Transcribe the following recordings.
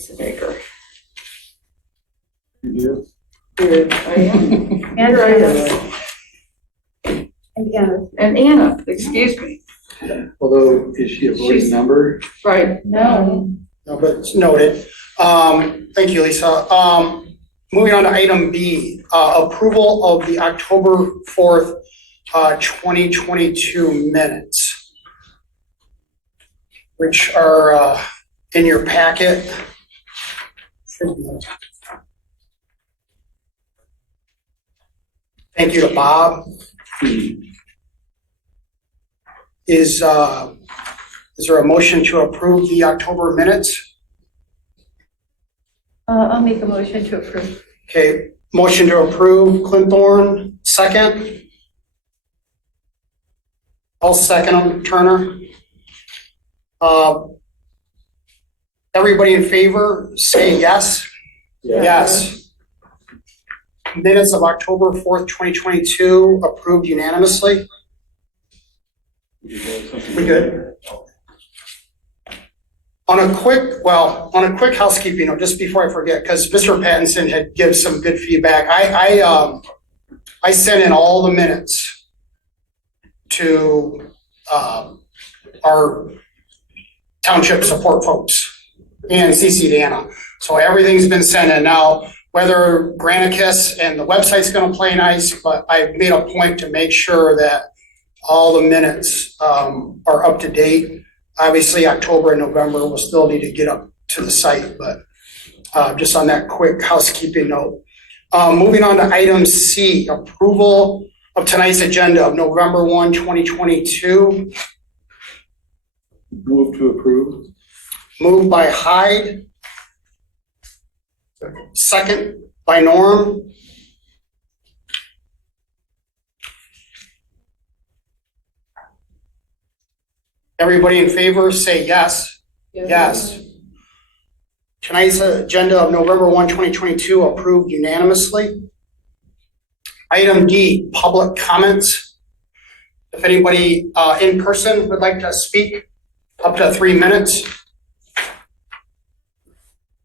Lisa Baker. You Good, I am. And And Anna, excuse me. Although, is she a voting She's- member? Right. No. No, but it's noted. Thank you, Lisa. Moving on to item B, approval of the October 4th, 2022 minutes, which are in your packet. Thank you to Bob. Is there a motion to approve the October minutes? I'll make a motion to approve. Okay, motion to approve, Clint Thorne, second. I'll second them, Turner. Everybody in favor, say yes. Yes. Minutes of October 4th, 2022, approved unanimously. We good? On a quick housekeeping note, just before I forget, because Mr. Pattinson had given some good feedback. I sent in all the minutes to our township support folks and CC'd Anna. So everything's been sent in now, whether Granicus and the website's gonna play nice, but I've made a point to make sure that all the minutes are up to date. Obviously, October and November will still need to get up to the site, but just on that quick housekeeping note. Moving on to item C, approval of tonight's agenda of November 1, 2022. Move to approve. Moved by Hyde. Second by Norm. Everybody in favor, say yes. Yes. Tonight's agenda of November 1, 2022 approved unanimously. Item D, public comments. If anybody in person would like to speak, up to 3 minutes.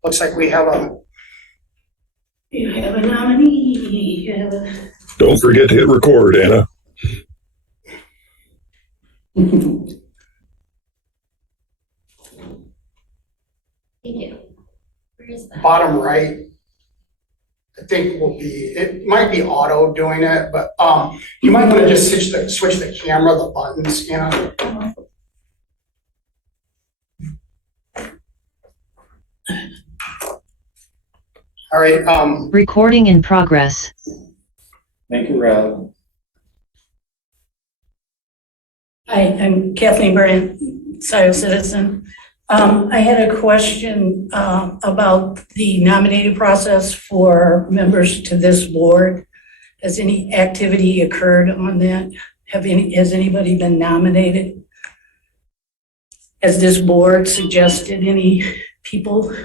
Looks like we have a, You have a nominee. You have a... Don't forget to hit record, Anna. Thank you. Where is that? bottom right. I think will be, it might be auto doing it, but you might want to just switch the camera, the buttons, you know. All right, Recording in progress. Thank you, Rob. Hi, I'm Kathleen Brandt, Scio citizen. I had a question about the nominating process for members to this board. Has any activity occurred on that? Has anybody been nominated? Has this board suggested any people?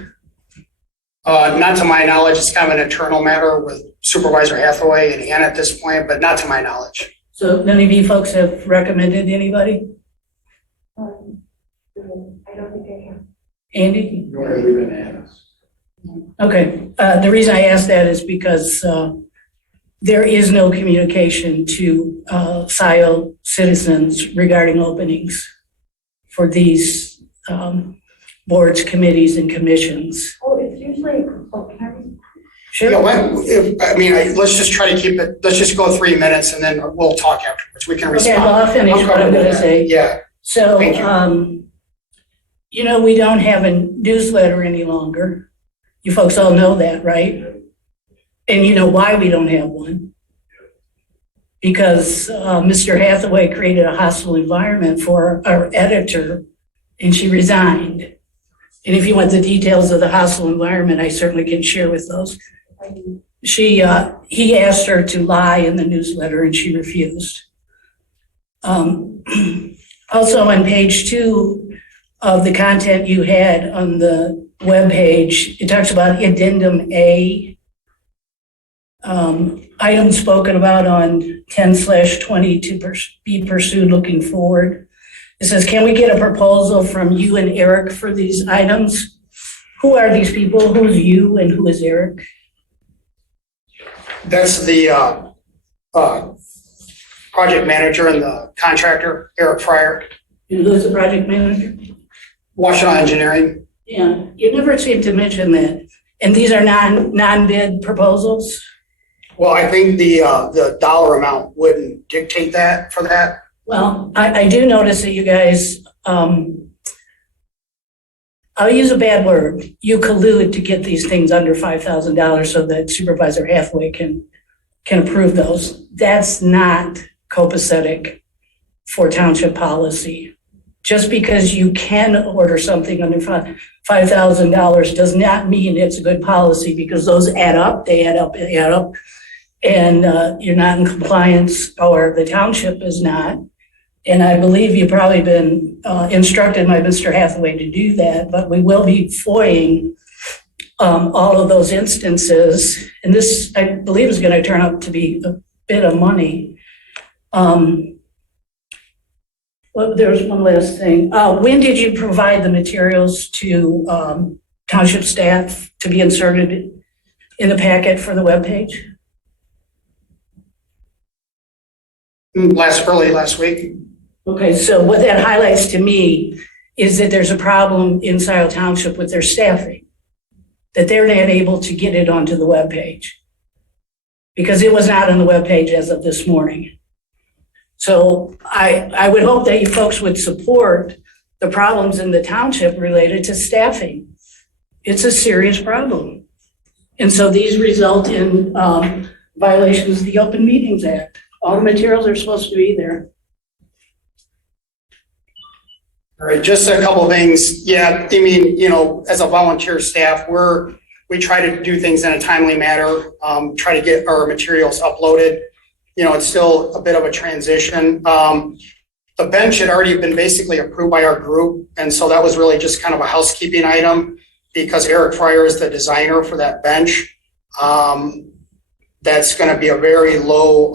not to my knowledge, it's kind of an internal matter with Supervisor Hathaway and Ann at this point, but not to my knowledge. So none of you folks have recommended anybody? I don't think I have. Andy? Nor have we been asked. Okay, the reason I ask that is because there is no communication to Scio citizens regarding openings for these boards, committees, and commissions. Oh, it's usually, can I? Sure. Let's just try to keep it, let's just go 3 minutes and then we'll talk afterwards. We can Okay, respond. well, I'll finish what I'm gonna say. Yeah, So, Thank you. we don't have a newsletter any longer. You folks all know that, right? And you know why we don't have one? Because Mr. Hathaway created a hostile environment for our editor and she resigned. And if you want the details of the hostile environment, I certainly can share with those. He asked her to lie in the newsletter and she refused. Also on page 2 of the content you had on the webpage, it talks about addendum A. Items spoken about on 10/20 to be pursued looking forward. It says, can we get a proposal from you and Eric for these items? Who are these people? Who's you and who is Eric? That's the project manager and the contractor, Eric Fryer, And who's the project manager? Washington Engineering. Yeah, you never seem to mention that. And these are non-bid proposals? Well, I think the dollar amount wouldn't dictate that for that. Well, I do notice that you guys, I'll use a bad word, you collude to get these things under $5,000 so that Supervisor Hathaway can approve those. That's not copacetic for township policy. Just because you can order something under $5,000 does not mean it's a good policy, because those add up, they add up, they add up. And you're not in compliance, or the township is not. And I believe you've probably been instructed by Mr. Hathaway to do that, but we will be FOIing all of those instances. And this, I believe, is going to turn out to be a bit of money. Well, there's one last thing. When did you provide the materials to township staff to be inserted in the packet for the webpage? Early last week. Okay, so what that highlights to me is that there's a problem in Scio Township with their staffing, that they're not able to get it onto the webpage, because it was not on the webpage as of this morning. So I would hope that you folks would support the problems in the township related to staffing. It's a serious problem. And so these result in violations of the Open Meetings Act. All the materials are supposed to be there. All right, just a couple of things. Yeah, I mean, as a volunteer staff, we try to do things in a timely manner, try to get our materials uploaded. It's still a bit of a transition. The bench had already been basically approved by our group, and so that was really just kind of a housekeeping item, because Eric Fryer is the designer for that bench. That's going to be a very low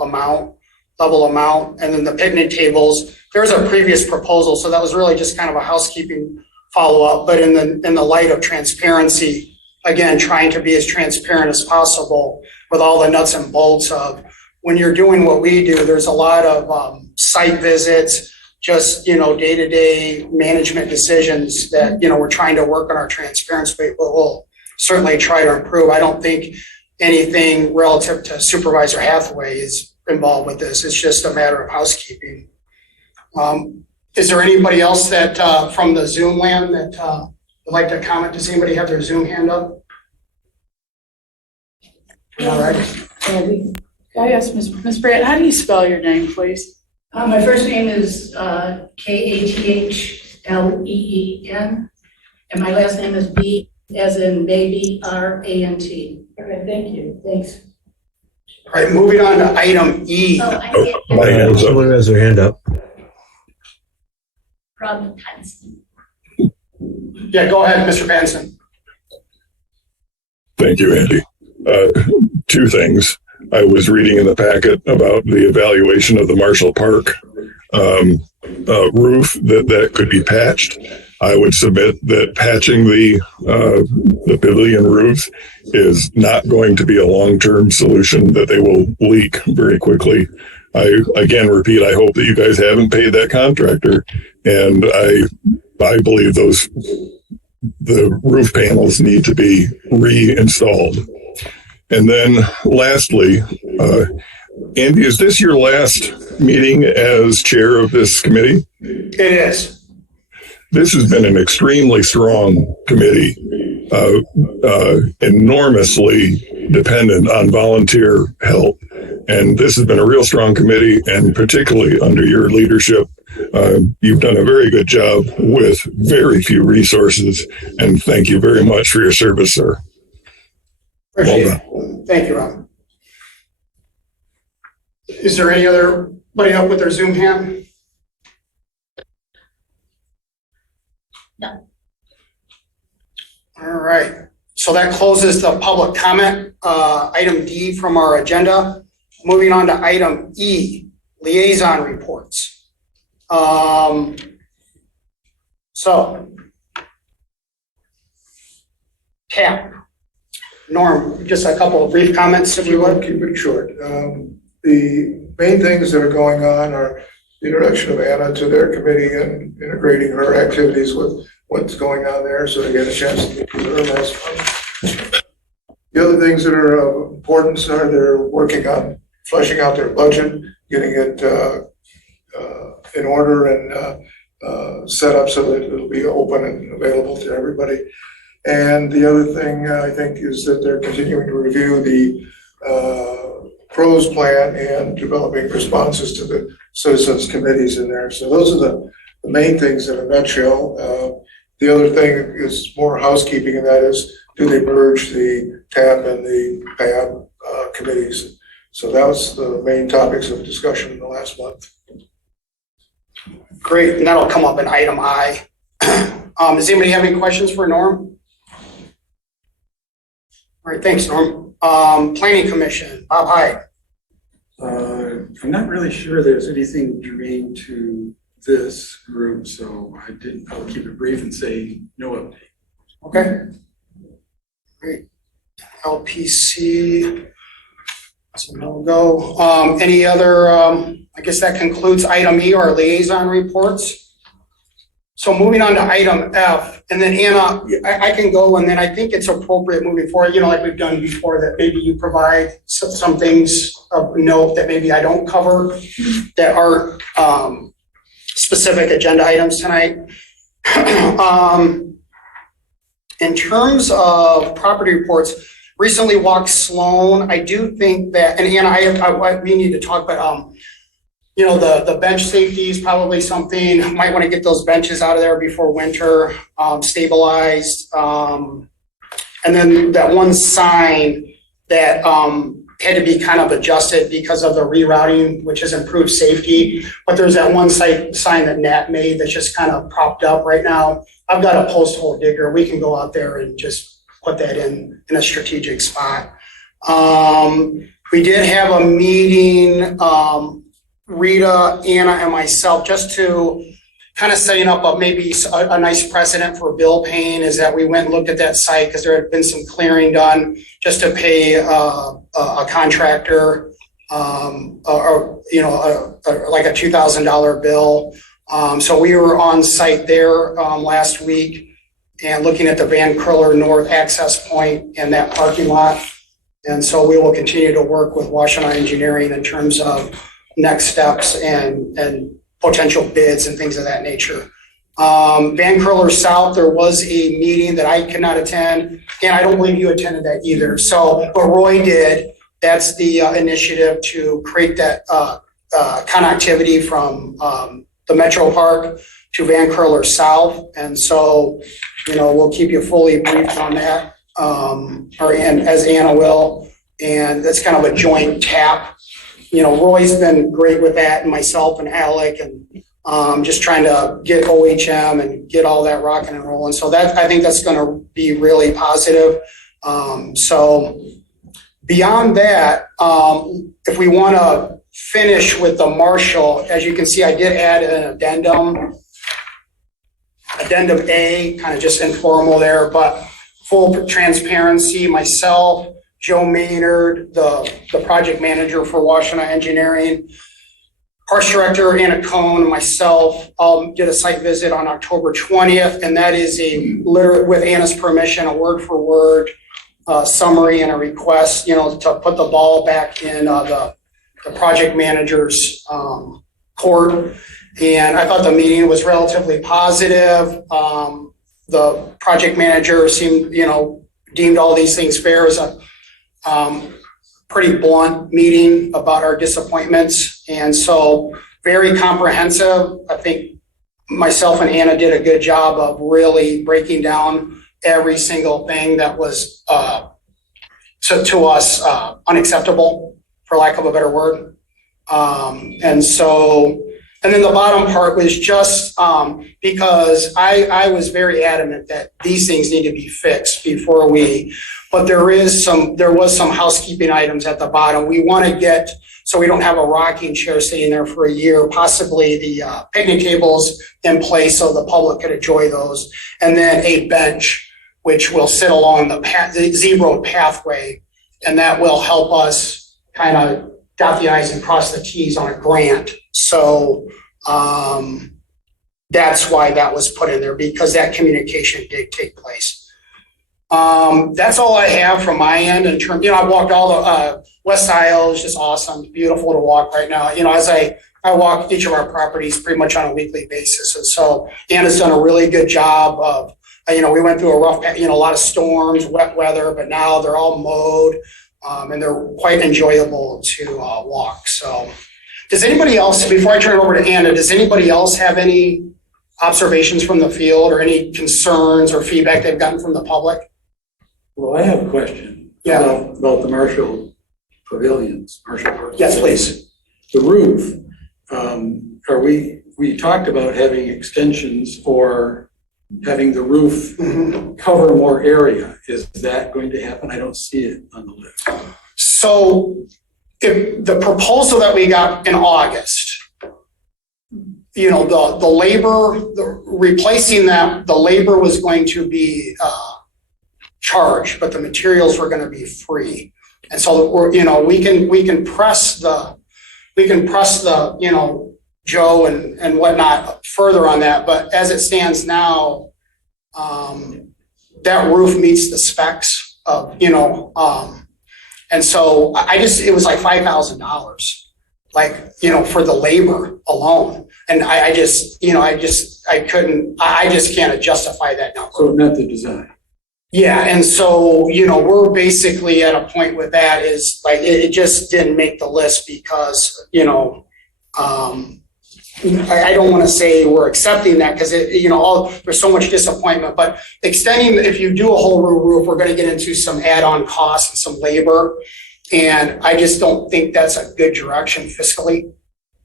level amount. And then the picnic tables, there was a previous proposal, so that was really just kind of a housekeeping follow-up. But in the light of transparency, again, trying to be as transparent as possible with all the nuts and bolts of when you're doing what we do, there's a lot of site visits, just, day-to-day management decisions that, we're trying to work on our transparency, but we'll certainly try to improve. I don't think anything relative to Supervisor Hathaway is involved with this. It's just a matter of housekeeping. Is there anybody else that from the Zoom land that would like to comment? Does anybody have their Zoom hand up? All right. Can I ask Ms. Brandt, how do you spell your name, please? My first name is Kathleen, and my last name is B as in baby, RANT. Okay, thank you. Thanks. All right, moving on to item E. My hand's up. Someone has their hand up. Rob Hanson. Yeah, go ahead, Mr. Benson. Thank you, Andy. Two things. I was reading in the packet about the evaluation of the Marshall Park roof that could be patched. I would submit that patching the pavilion roofs is not going to be a long-term solution, that they will leak very quickly. I again repeat, I hope that you guys haven't paid that contractor, and I believe the roof panels need to be reinstalled. And then lastly, Andy, is this your last meeting as chair of this committee? It is. This has been an extremely strong committee, enormously dependent on volunteer help. And this has been a real strong committee, and particularly under your leadership, you've done a very good job with very few resources. And thank you very much for your service, sir. Appreciate it. Thank you, Rob. Is there any other-body up with their Zoom hand? No. All right. So that closes the public comment, item D from our agenda. Moving on to item E, liaison reports. So TAP. Norm, just a couple of brief comments, if you would. Keep it short. The main things that are going on are the introduction of Anna to their committee and integrating her activities with what's going on there, so they get a chance to meet with her last month. The other things that are of importance are they're working on fleshing out their budget, getting it in order and set up so that it'll be open and available to everybody. And the other thing I think is that they're continuing to review the pros plan and developing responses to the citizens committees in there. So those are the main things in a nutshell. The other thing is more housekeeping, and that is, do they merge the TAP and the P&RAB committees? So that was the main topics of discussion in the last month. Great, and that'll come up in item I. Does anybody have any questions for Norm? All right, thanks, Norm. Planning Commission, Bob Hyde. I'm not really sure there's anything germane to this group, so I'll keep it brief and say no update. Okay. Great. LPC. So no go. Any other, I guess that concludes item E, our liaison reports. So moving on to item F, and then Anna, I can go, and then I think it's appropriate moving forward, like we've done before, that maybe you provide some things of note that maybe I don't cover that aren't specific agenda items tonight. In terms of property reports, recently walked Sloan. I do think that, and Anna, we need to talk about, the bench safety is probably something. Might want to get those benches out of there before winter, stabilized. And then that one sign that had to be kind of adjusted because of the rerouting, which has improved safety. But there's that one sign that Nat made that's just kind of propped up right now. I've got a post hole digger. We can go out there and just put that in a strategic spot. We did have a meeting, Rita, Anna, and myself, just to kind of setting up maybe a nice precedent for bill paying, is that we went and looked at that site because there had been some clearing done just to pay a contractor, like a $2,000 bill. So we were on site there last week and looking at the Van Kriller North access point and that parking lot. And so we will continue to work with Washington Engineering in terms of next steps and potential bids and things of that nature. Van Kriller South, there was a meeting that I could not attend, and I don't believe you attended that either. So what Roy did, that's the initiative to create that connectivity from the Metro Park to Van Kriller South. And so, we'll keep you fully briefed on that, and as Anna will, and that's kind of a joint tap. Roy's been great with that, and myself and Alec, and just trying to get OHM and get all that rocking and rolling. So I think that's going to be really positive. So beyond that, if we want to finish with the Marshall, as you can see, I did add an addendum A, kind of just informal there, but full transparency, myself, Joe Maynard, the project manager for Washington Engineering, Parks Director Anna Cohn, and myself did a site visit on October 20th, and that is with Anna's permission, a word for word summary and a request, to put the ball back in the project manager's court. And I thought the meeting was relatively positive. The project manager seemed, deemed all these things fair. It was a pretty blunt meeting about our disappointments. And so very comprehensive. I think myself and Anna did a good job of really breaking down every single thing that was to us unacceptable, for lack of a better word. And then the bottom part was just because I was very adamant that these things need to be fixed before but there was some housekeeping items at the bottom. We want to get, so we don't have a rocking chair sitting there for a year, possibly the picnic tables in place so the public could enjoy those. And then a bench which will sit along the Z Road pathway, and that will help us kind of dot the i's and cross the t's on a grant. So that's why that was put in there, because that communication did take place. That's all I have from my end in terms, I walked all the, West Scio is just awesome, beautiful to walk right now. As I walk each of our properties pretty much on a weekly basis. And so Anna's done a really good job of, we went through a rough, a lot of storms, wet weather, but now they're all mowed, and they're quite enjoyable to walk. So does anybody else, before I turn it over to Anna, does anybody else have any observations from the field or any concerns or feedback they've gotten from the public? Well, I have a question. Yeah. About the Marshall Pavilions, Marshall Park. Yes, please. The roof, we talked about having extensions or having the roof cover more area. Is that going to happen? I don't see it on the list. So if the proposal that we got in August, the labor, replacing that, the labor was going to be charged, but the materials were going to be free. And so we can press the Joe and whatnot further on that, but as it stands now, that roof meets the specs of, and so it was like $5,000, for the labor alone. And I just can't justify that number. So it meant the design. Yeah, and so, we're basically at a point with that is like, it just didn't make the list because, I don't want to say we're accepting that because there's so much disappointment, but extending, if you do a whole roof, we're going to get into some add-on costs and some labor. And I just don't think that's a good direction fiscally.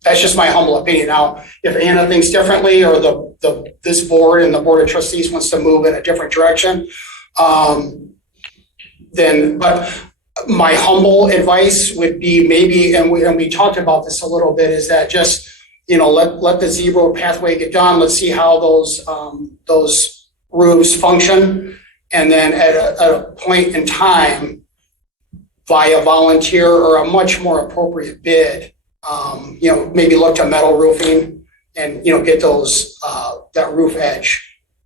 That's just my humble opinion. Now, if Anna thinks differently or this board and the board of trustees wants to move in a different direction, but my humble advice would be maybe, and we talked about this a little bit, is that just, let the Z Road pathway get done. Let's see how those roofs function. And then at a point in time, via volunteer or a much more appropriate bid, maybe look to metal roofing and, get those, that roof edge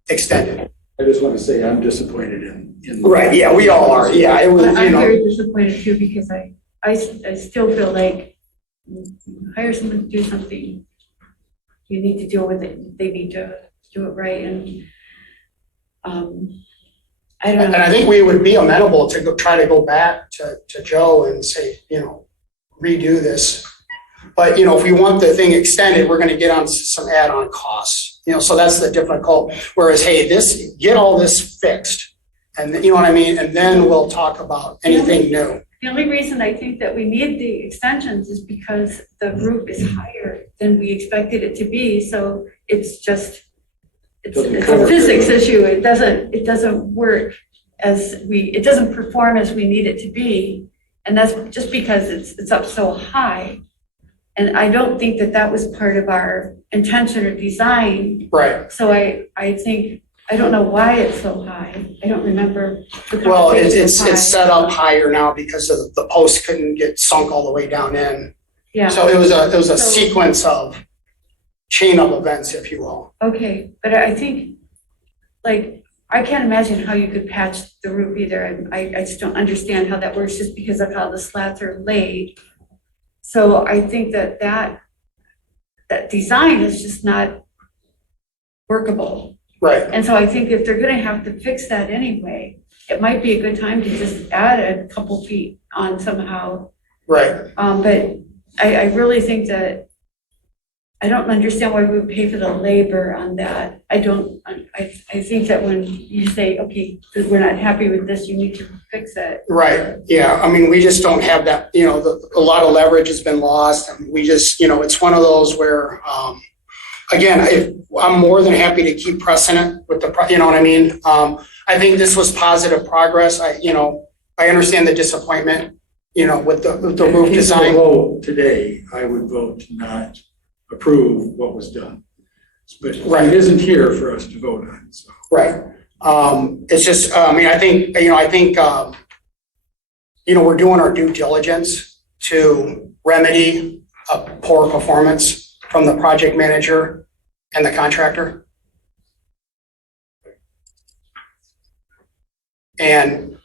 extended. I just want to say I'm disappointed in. Right, yeah, we all are. Yeah, it was, I'm very disappointed too, because I still feel like hire someone to do something. You need to deal with it. They need to do it right. And I don't know. And I think we would be amenable to try to go back to Joe and say, redo this. But, if we want the thing extended, we're going to get on some add-on costs. So that's the difficult. Whereas, hey, get all this fixed, and you know what I mean, and then we'll talk about anything new. The only reason I think that we need the extensions is because the roof is higher than we expected it to be. So it's a physics issue. It doesn't work it doesn't perform as we need it to be. And that's just because it's up so high. And I don't think that was part of our intention or design. Right. So I think, I don't know why it's so high. I don't remember. Well, it's set up higher now because of the post couldn't get sunk all the way down in. Yeah. So it was a sequence of chain of events, if you will. Okay, but I think, I can't imagine how you could patch the roof either. And I just don't understand how that works just because of how the slats are laid. So I think that design is just not workable. Right. And so I think if they're gonna have to fix that anyway, it might be a good time to just add a couple feet on somehow. Right. But I really think that, I don't understand why we would pay for the labor on that. I think that when you say, okay, we're not happy with this, you need to fix it. Right, yeah, I mean, we just don't have that, a lot of leverage has been lost, and we just, it's one of those where, again, I'm more than happy to keep pressing it with you know what I mean? I think this was positive progress. I understand the disappointment, with the roof design. Vote today, I would vote to not approve what was done. But Right. it isn't here for us to vote on, so. Right. It's just, I think, we're doing our due diligence to remedy a poor performance from the project manager and the contractor. And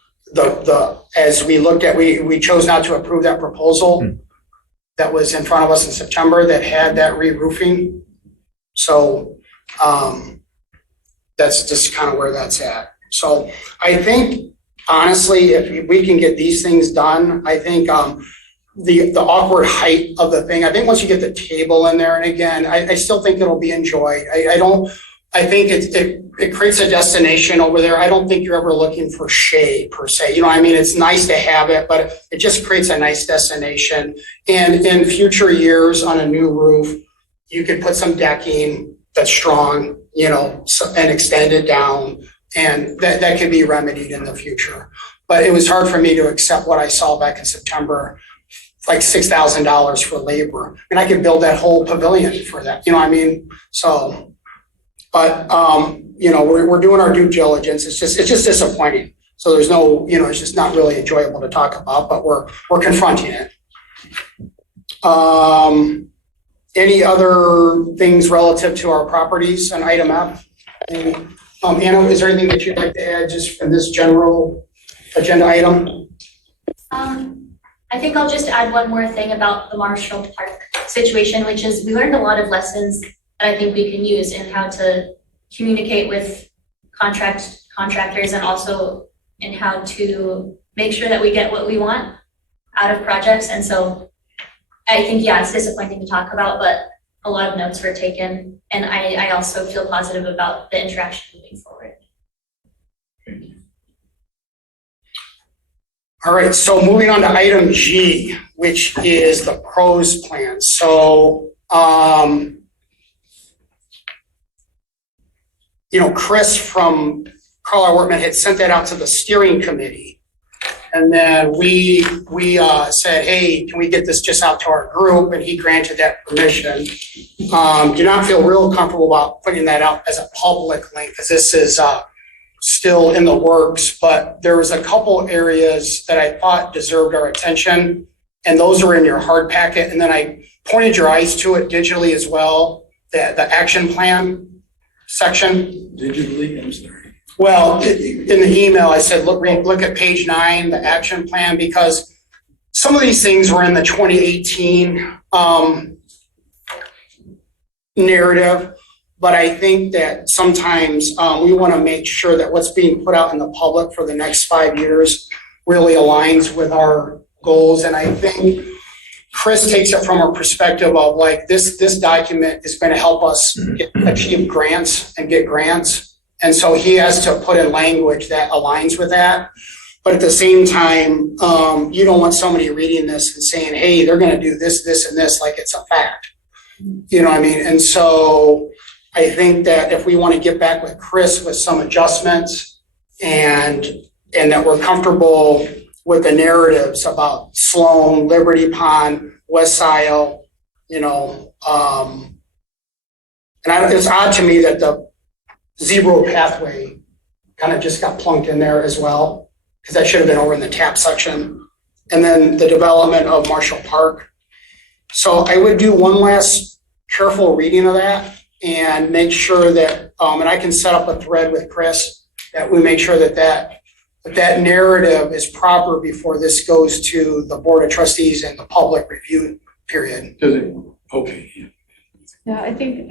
as we looked at, we chose not to approve that proposal that was in front of us in September that had that re-roofing. So, that's just kind of where that's at. So I think, honestly, if we can get these things done, I think, the awkward height of the thing, I think once you get the table in there, and again, I still think it'll be enjoyed. I think it creates a destination over there. I don't think you're ever looking for shade per se. You know what I mean? It's nice to have it, but it just creates a nice destination. And in future years on a new roof, you could put some decking that's strong, and extend it down. And that could be remedied in the future. But it was hard for me to accept what I saw back in September, like $6,000 for labor. And I could build that whole pavilion for that, you know what I mean? So, but, we're doing our due diligence. It's just disappointing. So there's no, it's just not really enjoyable to talk about, but we're confronting it. Any other things relative to our properties on item F? Anna, is there anything that you'd like to add just from this general agenda item? I think I'll just add one more thing about the Marshall Park situation, which is we learned a lot of lessons that I think we can use in how to communicate with contractors and also in how to make sure that we get what we want out of projects. And so I think, it's disappointing to talk about, but a lot of notes were taken. And I also feel positive about the interaction moving forward. All right, so moving on to item G, which is the pros plan. So, Chris from Carlisle Workman had sent that out to the steering committee. And then we said, hey, can we get this just out to our group? And he granted that permission. Do not feel real comfortable about putting that out as a public link because this is still in the works, but there was a couple areas that I thought deserved our attention, and those are in your hard packet. And then I pointed your eyes to it digitally as well, the action plan section. Digitally, I'm sorry. Well, in the email, I said, look at page 9, the action plan, because some of these things were in the 2018 narrative. But I think that sometimes we want to make sure that what's being put out in the public for the next 5 years really aligns with our goals. And I think Chris takes it from a perspective of like this document is going to help us achieve grants and get grants. And so he has to put in language that aligns with that. But at the same time, you don't want somebody reading this and saying, hey, they're going to do this, this, and this like it's a fact. You know what I mean? And so I think that if we want to get back with Chris with some adjustments and that we're comfortable with the narratives about Sloan, Liberty Pond, West Scio, it's odd to me that the zebra pathway kind of just got plunked in there as well, because that should have been over in the TAP section. And then the development of Marshall Park. So I would do one last careful reading of that and make sure that, and I can set up a thread with Chris, that we make sure that narrative is proper before this goes to the Board of Trustees and the public review period. Does it? Okay. Yeah, I think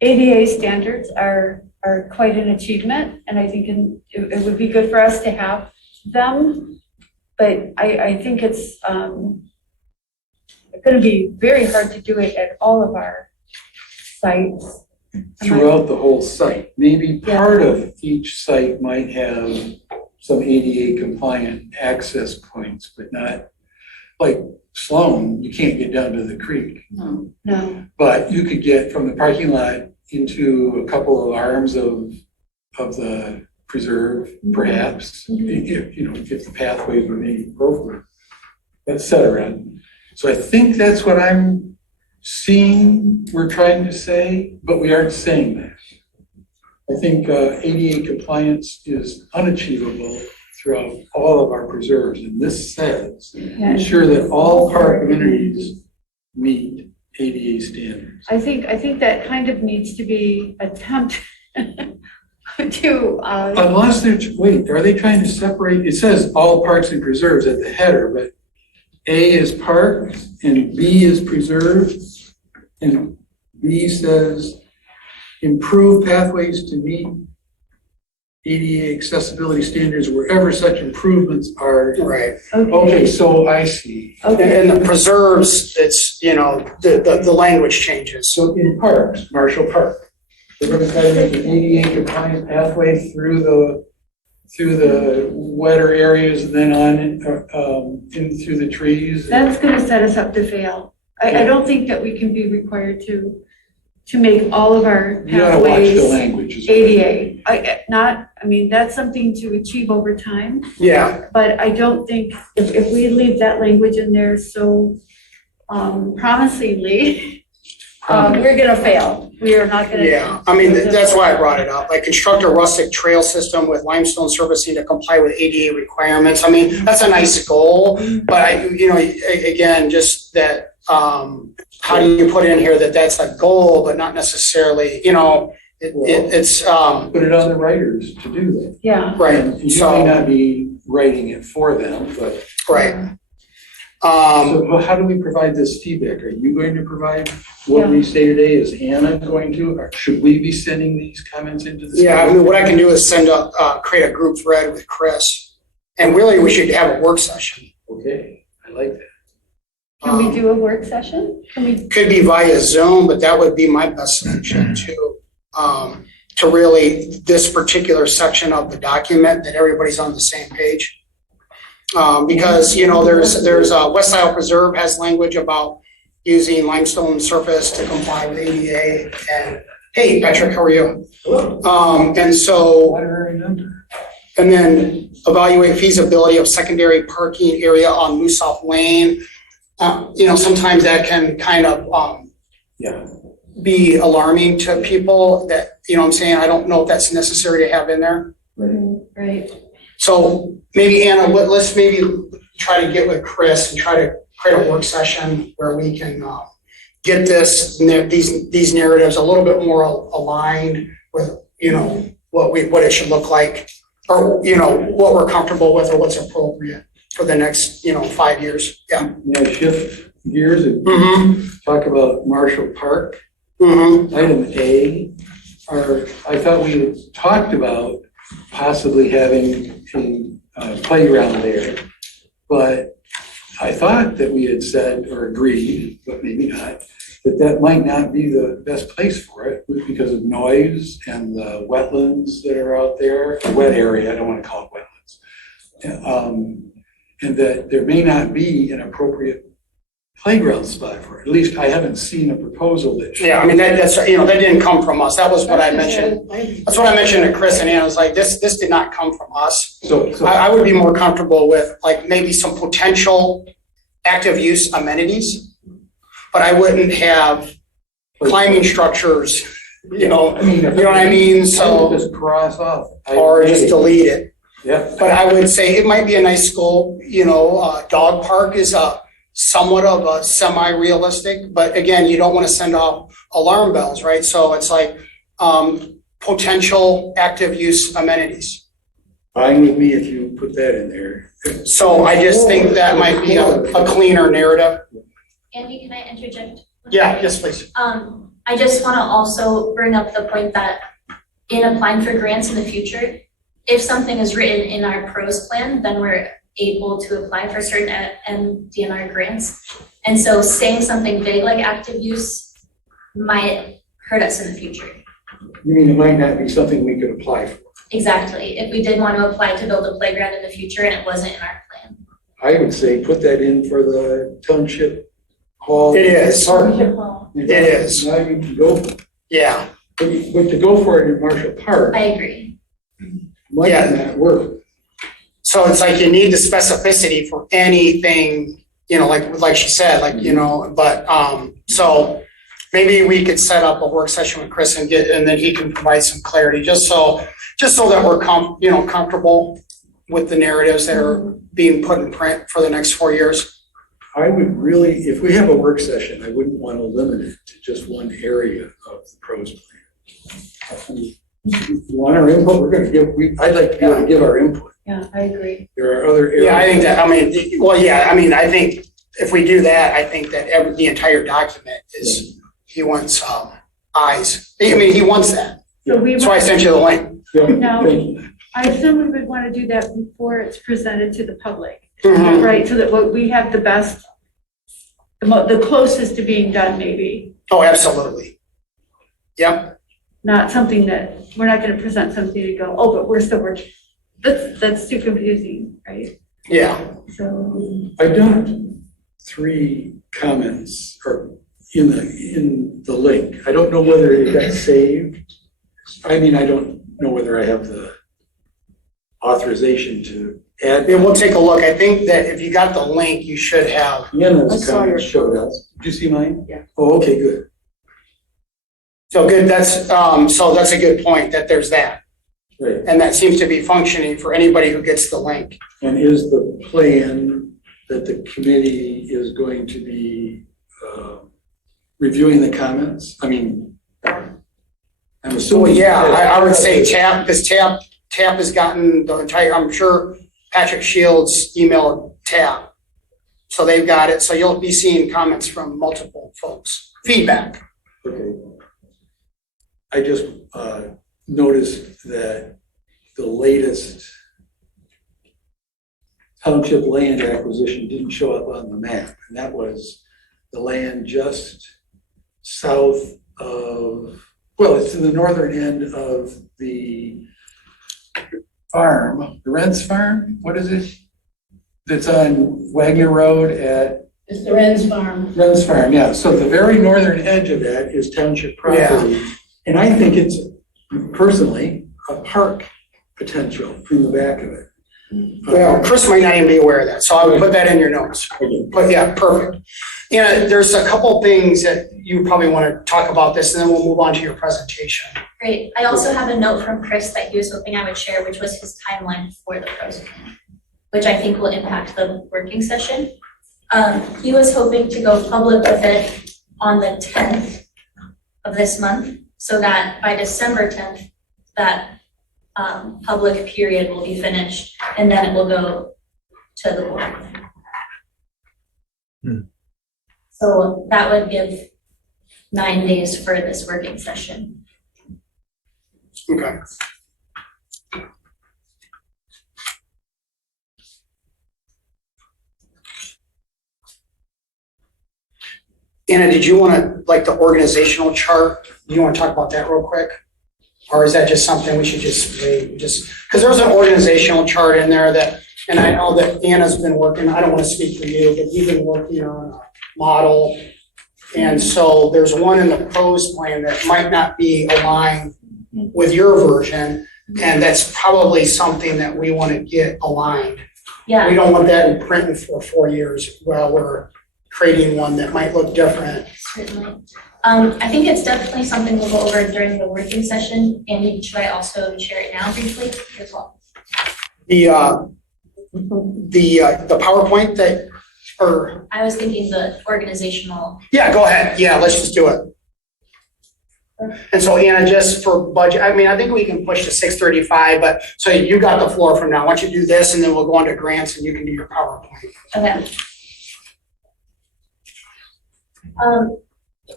ADA standards are quite an achievement, and I think it would be good for us to have them. But I think it's going to be very hard to do it at all of our sites. Throughout the whole site. Maybe part of each site might have some ADA compliant access points, but not like Sloan, you can't get down to the creek. No. But you could get from the parking lot into a couple of arms of the preserve, perhaps, if the pathways were made appropriate, et cetera. So I think that's what I'm seeing we're trying to say, but we aren't saying that. I think ADA compliance is unachievable throughout all of our preserves, and this says ensure that all park amenities meet ADA standards. I think that kind of needs to be attempted to, Unless they're, wait, are they trying to separate? It says all parks and preserves at the header, but A is parks and B is preserves, and B says improve pathways to meet ADA accessibility standards wherever such improvements are. Right. Okay, so I see. And the preserves, it's, the language changes. So in parks, Marshall Park, they're gonna try to make an ADA compliant pathway through the wetter areas and then on, in through the trees. that's gonna set us up to fail. I don't think that we can be required to make all of our You gotta watch the pathways language. ADA. That's something to achieve over time, Yeah, but I don't think, if we leave that language in there so promisingly, we're gonna fail. We are not gonna. yeah. I mean, that's why I brought it up. Like construct a rustic trail system with limestone surfacing to comply with ADA requirements. I mean, that's a nice goal, but again, just that, how do you put in here that that's a goal, but not necessarily, it's, Put it on the writers to do that. Yeah. right, And you may so, not be writing it for them, but. right. So how do we provide this feedback? Are you going to provide what we say today? Is Anna going to, or should we be sending these comments into the? Yeah, I mean, what I can do is create a group thread with Chris. And really, we should have a work session. Okay, I like that. Can we do a work session? Can we? Could be via Zoom, but that would be my best solution too. To really, this particular section of the document, that everybody's on the same page. Because, there's West Isle Preserve has language about using limestone surface to comply with ADA. And, hey, Patrick, how are you? And so, Honorary member. and then evaluate feasibility of secondary parking area on Moose South Lane. Sometimes that can kind of, Yeah. be alarming to people that, I'm saying, I don't know if that's necessary to have in there. Right. So maybe Anna, let's maybe try to get with Chris and try to create a work session where we can get these narratives a little bit more aligned with, what it should look like, or, what we're comfortable with or what's appropriate for the next, 5 years. Yeah. May I shift gears and Mm-hmm. talk about Marshall Park? Mm-hmm. Item A, I thought we had talked about possibly having a playground there. But I thought that we had said or agreed, but maybe not, that might not be the best place for it because of noise and the wetlands that are out there, the wet area, I don't want to call it wetlands. And that there may not be an appropriate playground spot for it. At least I haven't seen a proposal that. Yeah, I mean, that didn't come from us. That was what I mentioned. That's what I mentioned to Chris and Anna. I was like, this did not come from us. So I would be more comfortable with like maybe some potential active use amenities, but I wouldn't have climbing structures, you know what I mean? So, just cross off. or just delete it. Yeah. But I would say it might be a nice goal, dog park is somewhat of a semi-realistic, but again, you don't want to send off alarm bells, right? So it's like potential active use amenities. Fine with me if you put that in there. So I just think that might be a cleaner narrative. Andy, can I interject? Yeah, yes, please. I just want to also bring up the point that in applying for grants in the future, if something is written in our pros plan, then we're able to apply for certain DNR grants. And so saying something vague like active use might hurt us in the future. You mean it might not be something we could apply for? Exactly. If we did want to apply to build a playground in the future and it wasn't in our plan. I would say put that in for the township hall. It is. Park. It is. Now you can go, Yeah. but to go for it in Marshall Park I agree. might not work. So it's like you need the specificity for anything, like she said, but so maybe we could set up a work session with Chris and then he can provide some clarity, just so that we're comfortable with the narratives that are being put in print for the next 4 years. I would really, if we have a work session, I wouldn't want to limit it to just one area of the pros plan. You want our input, we're gonna give, I'd like to be able to give our input. Yeah, I agree. There are other areas. Yeah, I think that, I think if we do that, I think that the entire document is, he wants, eyes. He wants that. So we. That's why I sent you the link. Yeah, No. thank you. I assume we would want to do that before it's presented to the public, Mhm. right? So that we have the best, the closest to being done maybe, Oh, absolutely. Yep. not something that, we're not going to present something to go, oh, but we're still working. That's too confusing, right? Yeah. So, I've done 3 comments or in the link. I don't know whether it got saved. I mean, I don't know whether I have the authorization to add. Yeah, we'll take a look. I think that if you got the link, you should have. I Anna's saw comment your- showed us. Did you see mine? Yeah. Oh, okay, good. So good, that's a good point, that there's that. Right. And that seems to be functioning for anybody who gets the link. And is the plan that the committee is going to be reviewing the comments? I mean, I'm So, assuming. yeah, I would say TAP, because TAP has gotten the entire, I'm sure Patrick Shields emailed TAP. So they've got it, so you'll be seeing comments from multiple folks, feedback. Okay. I just noticed that the latest township land acquisition didn't show up on the map, and that was the land just south of, well, it's in the northern end of the farm, the Rents Farm, what is it? That's on Wagner Road at It's the Ren's Farm. Rents Farm, yeah. So the very northern edge of that is township property. And I think it's, personally, a park potential in the back of it. Well, Chris might not even be aware of that, so I would put that in your notes. But yeah, perfect. There's a couple things that you probably want to talk about this, and then we'll move on to your presentation. Great. I also have a note from Chris that he was hoping I would share, which was his timeline for the pros plan, which I think will impact the working session. He was hoping to go public with it on the 10th of this month, so that by December 10th, that public period will be finished, and then it will go to the board. So that would give 9 days for this working session. Okay. Anna, did you want to, like the organizational chart, do you want to talk about that real quick? Or is that just something we should just because there's an organizational chart in there that, and I know that Anna's been working, I don't want to speak for you, but you've been working on a model. And so there's one in the pros plan that might not be aligned with your version, and that's probably something that we want to get aligned. Yeah. We don't want that in print for 4 years while we're creating one that might look different. Certainly. I think it's definitely something we'll go over during the working session, and should I also share it now briefly as well? The PowerPoint that, or, I was thinking the organizational. yeah, go ahead. Yeah, let's just do it. And so Anna, just for budget, I mean, I think we can push to 6:35, but so you got the floor from now. Why don't you do this and then we'll go on to grants and you can do your PowerPoint. Okay.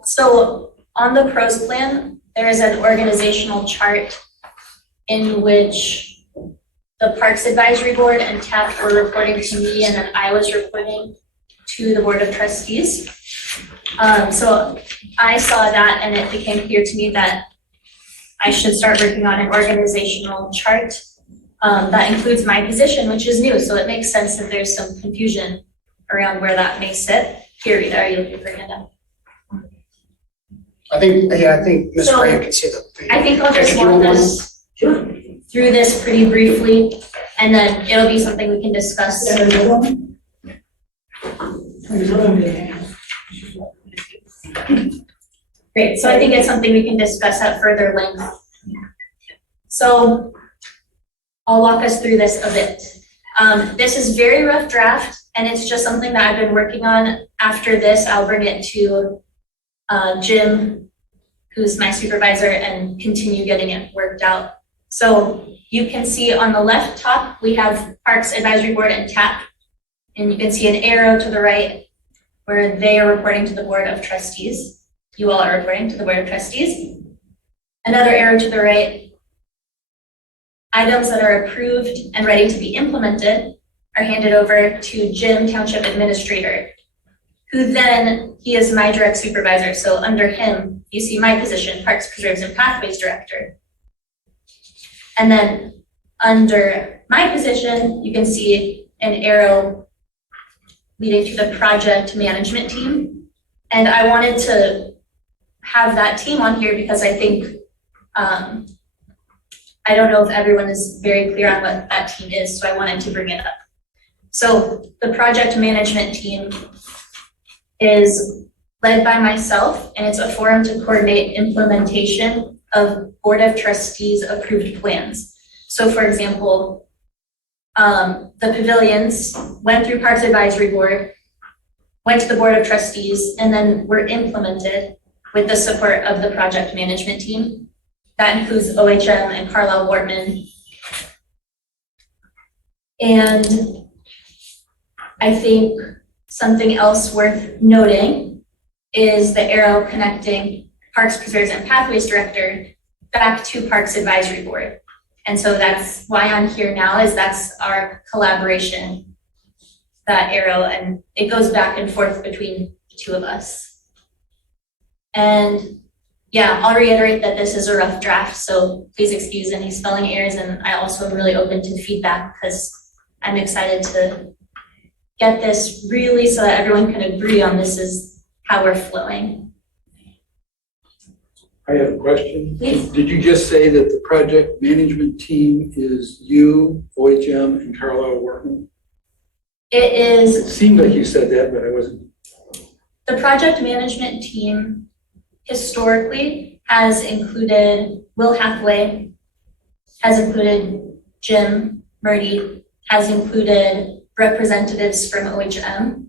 So on the pros plan, there is an organizational chart in which the Parks Advisory Board and TAP were reporting to me, and then I was reporting to the Board of Trustees. So I saw that, and it became clear to me that I should start working on an organizational chart that includes my position, which is new. So it makes sense that there's some confusion around where that may sit. Here, Rita, are you looking for Amanda? I think Ms. So, Graham can see the. I think I'll just walk us through this pretty briefly, and then it'll be something we can discuss. Great, so I think it's something we can discuss at further length. So I'll walk us through this a bit. This is very rough draft, and it's just something that I've been working on. After this, I'll bring it to Jim, who's my supervisor, and continue getting it worked out. So you can see on the left top, we have Parks Advisory Board and TAP, and you can see an arrow to the right where they are reporting to the Board of Trustees. You all are reporting to the Board of Trustees. Another arrow to the right. Items that are approved and ready to be implemented are handed over to Jim, Township Administrator, who then, he is my direct supervisor. So under him, you see my position, Parks, Preserves, and Pathways Director. And then under my position, you can see an arrow leading to the project management team. And I wanted to have that team on here because I think, I don't know if everyone is very clear on what that team is, so I wanted to bring it up. So the project management team is led by myself, and it's a forum to coordinate implementation of Board of Trustees approved plans. So for example, the pavilions went through Parks Advisory Board, went to the Board of Trustees, and then were implemented with the support of the project management team. That includes OHM and Carlisle Wortman. And I think something else worth noting is the arrow connecting Parks, Preserves, and Pathways Director back to Parks Advisory Board. And so that's why I'm here now, is that's our collaboration, that arrow, and it goes back and forth between the two of us. And yeah, I'll reiterate that this is a rough draft, so please excuse any spelling errors, and I also am really open to feedback because I'm excited to get this really so that everyone can agree on this is how we're flowing. I have a question. Please. Did you just say that the project management team is you, OHM, and Carlisle Wortman? It is It seemed like you said that, but I wasn't. the project management team historically has included Will Hathaway, has included Jim Murdy, has included representatives from OHM,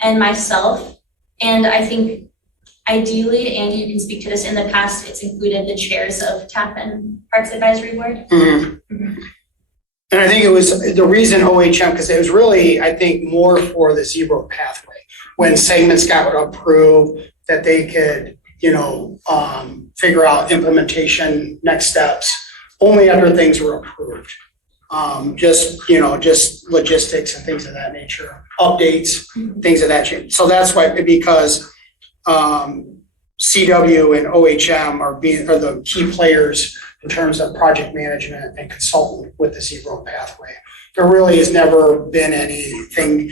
and myself. And I think ideally, Andy, you can speak to this, in the past, it's included the chairs of TAP and Parks Advisory Board. And I think it was the reason OHM, because it was really, I think, more for the zebra pathway. When segments got approved, that they could, figure out implementation next steps only after things were approved. Just logistics and things of that nature, updates, things of that nature. So that's why, because CW and OHM are the key players in terms of project management and consultant with the zebra pathway. There really has never been anything,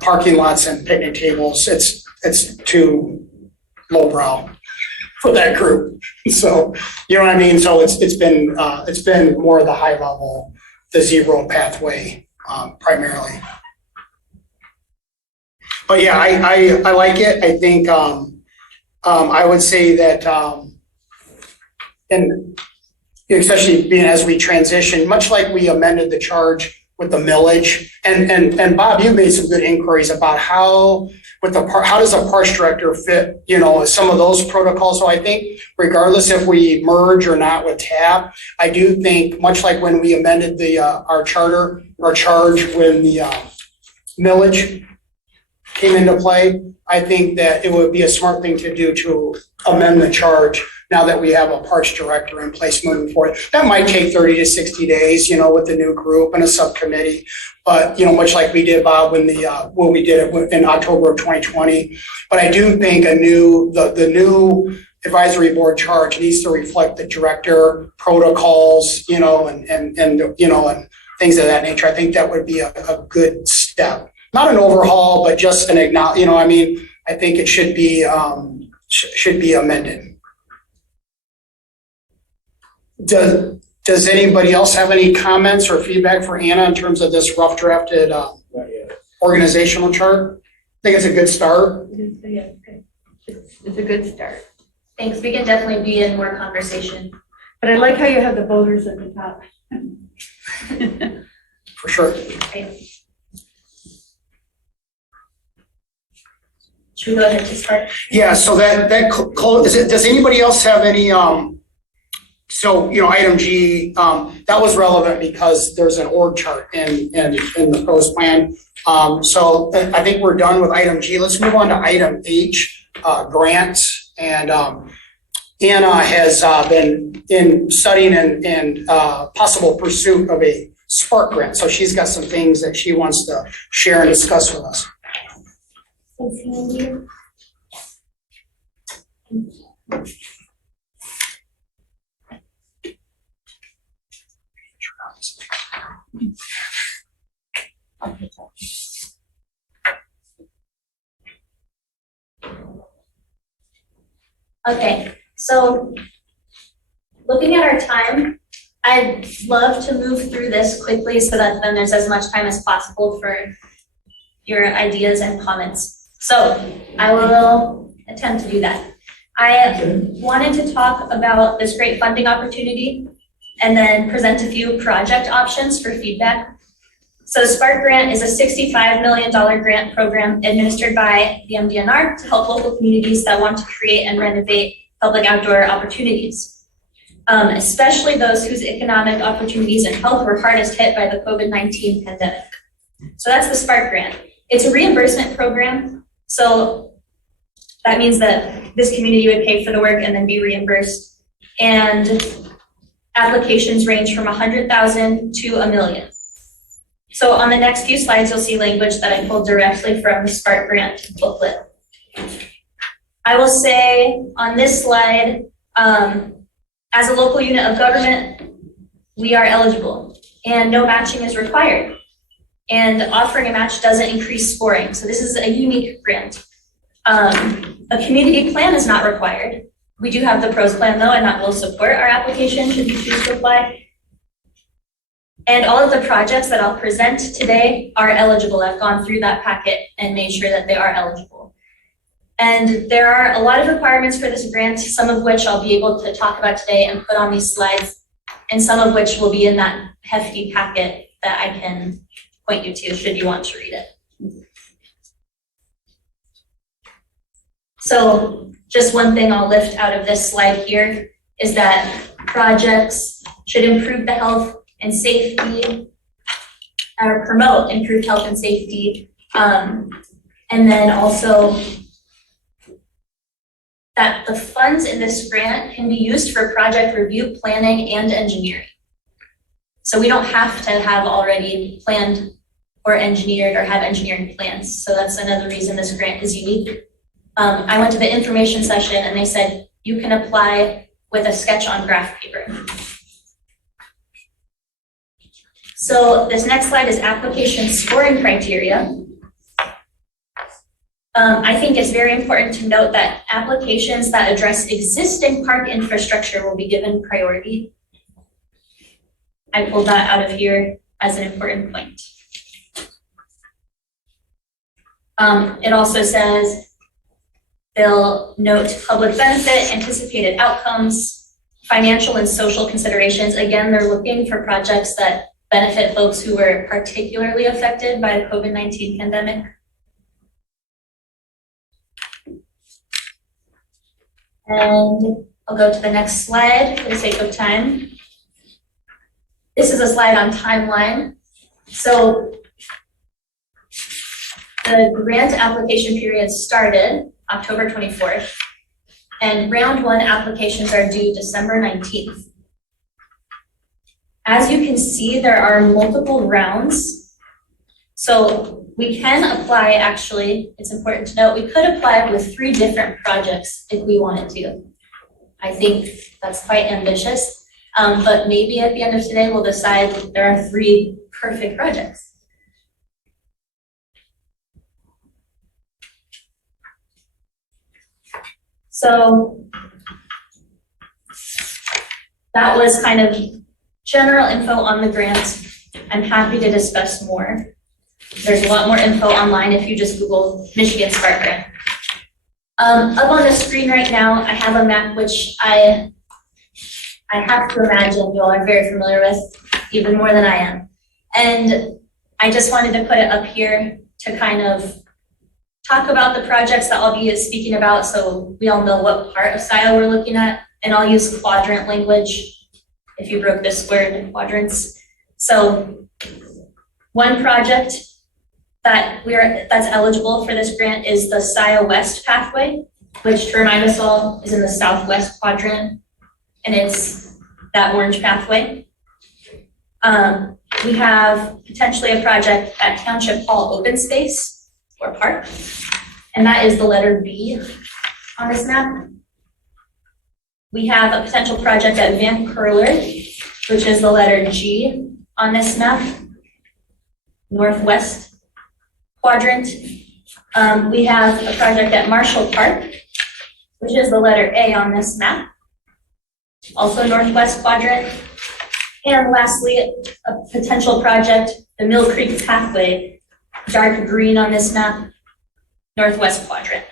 parking lots and picnic tables. It's too lowbrow for that group. So, you know what I mean? So it's been more of the high level, the zebra pathway, primarily. But yeah, I like it. I think, I would say that, and especially being as we transition, much like we amended the charge with the millage, and Bob, you made some good inquiries about how does a parks director fit, some of those protocols. So I think regardless if we merge or not with TAP, I do think much like when we amended our charge when the millage came into play, I think that it would be a smart thing to do to amend the charge now that we have a parks director in place moving forward. That might take 30 to 60 days, with the new group and a subcommittee. But, much like we did, Bob, when we did it in October of 2020. But I do think the new advisory board charge needs to reflect the director protocols, and things of that nature. I think that would be a good step. Not an overhaul, but just an acknowledge, I think it should be amended. Does anybody else have any comments or feedback for Anna in terms of this rough drafted organizational chart? I think it's a good start. is a good start. Thanks, we can definitely be in more conversation. But I like how you have the voters at the top. For sure. Should we go ahead to start? Yeah, so does anybody else have any, so, item G, that was relevant because there's an org chart in the proposed plan. So I think we're done with item G. Let's move on to item H, grants. And Anna has been in studying and possible pursuit of a Spark grant. So she's got some things that she wants to share and discuss with us. Thanks, Andy. Okay, so looking at our time, I'd love to move through this quickly so that then there's as much time as possible for your ideas and comments. So I will attempt to do that. I wanted to talk about this great funding opportunity and then present a few project options for feedback. So the Spark Grant is a $65 million grant program administered by the MDNR to help local communities that want to create and renovate public outdoor opportunities, especially those whose economic opportunities and health were hardest hit by the COVID-19 pandemic. So that's the Spark Grant. It's a reimbursement program. So that means that this community would pay for the work and then be reimbursed. And applications range from 100,000 to $1 million. So on the next few slides, you'll see language that I pulled directly from the Spark Grant booklet. I will say on this slide, as a local unit of government, we are eligible and no matching is required. And offering a match doesn't increase scoring. So this is a unique grant. A community plan is not required. We do have the pros plan though, and that will support our application should you choose to apply. And all of the projects that I'll present today are eligible. I've gone through that packet and made sure that they are eligible. And there are a lot of requirements for this grant, some of which I'll be able to talk about today and put on these slides, and some of which will be in that hefty packet that I can point you to should you want to read it. So just one thing I'll lift out of this slide here is that projects should improve the health and safety, or promote improved health and safety, and then also that the funds in this grant can be used for project review, planning, and engineering. So we don't have to have already planned or engineered or have engineering plans. So that's another reason this grant is unique. I went to the information session and they said, you can apply with a sketch on graph paper. So this next slide is application scoring criteria. I think it's very important to note that applications that address existing park infrastructure will be given priority. I pulled that out of here as an important point. It also says they'll note public benefit, anticipated outcomes, financial and social considerations. Again, they're looking for projects that benefit folks who were particularly affected by the COVID-19 pandemic. And I'll go to the next slide for the sake of time. This is a slide on timeline. So the grant application period started October 24th, and round one applications are due December 19th. As you can see, there are multiple rounds. So we can apply, actually, it's important to note, we could apply with 3 different projects if we wanted to. I think that's quite ambitious, but maybe at the end of today, we'll decide there are 3 perfect projects. So that was kind of general info on the grant. I'm happy to discuss more. There's a lot more info online if you just Google Michigan Spark Grant. Up on the screen right now, I have a map which I have to imagine you all are very familiar with, even more than I am. And I just wanted to put it up here to kind of talk about the projects that I'll be speaking about so we all know what part of Scio we're looking at. And I'll use quadrant language if you broke this word, quadrants. So one project that's eligible for this grant is the Scio West pathway, which, to remind us all, is in the southwest quadrant, and it's that orange pathway. We have potentially a project at Township Hall Open Space or Park, and that is the letter B on this map. We have a potential project at Van Curler, which is the letter G on this map, northwest quadrant. We have a project at Marshall Park, which is the letter A on this map, also northwest quadrant. And lastly, a potential project, the Mill Creek Pathway, dark green on this map, northwest quadrant.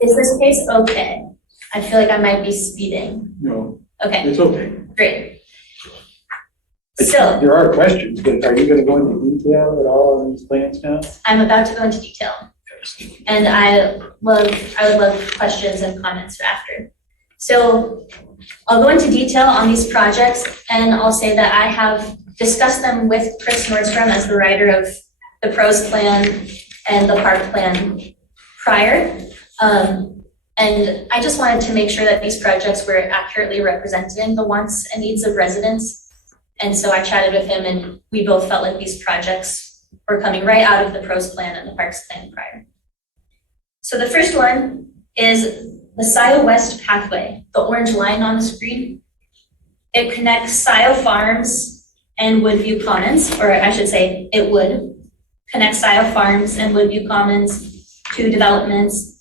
Is this case okay? I feel like I might be speeding. No, Okay, it's okay. great. So There are questions, but are you gonna go into detail at all on these plans now? I'm about to go into detail, and I would love questions and comments after. So I'll go into detail on these projects, and I'll say that I have discussed them with Chris Nordstrom as the writer of the pros plan and the park plan prior. And I just wanted to make sure that these projects were accurately representing the wants and needs of residents. And so I chatted with him, and we both felt like these projects were coming right out of the pros plan and the parks plan prior. So the first one is the Scio West pathway, the orange line on the screen. It connects Scio Farms and Woodview Commons, or I should say it would connect Scio Farms and Woodview Commons to developments.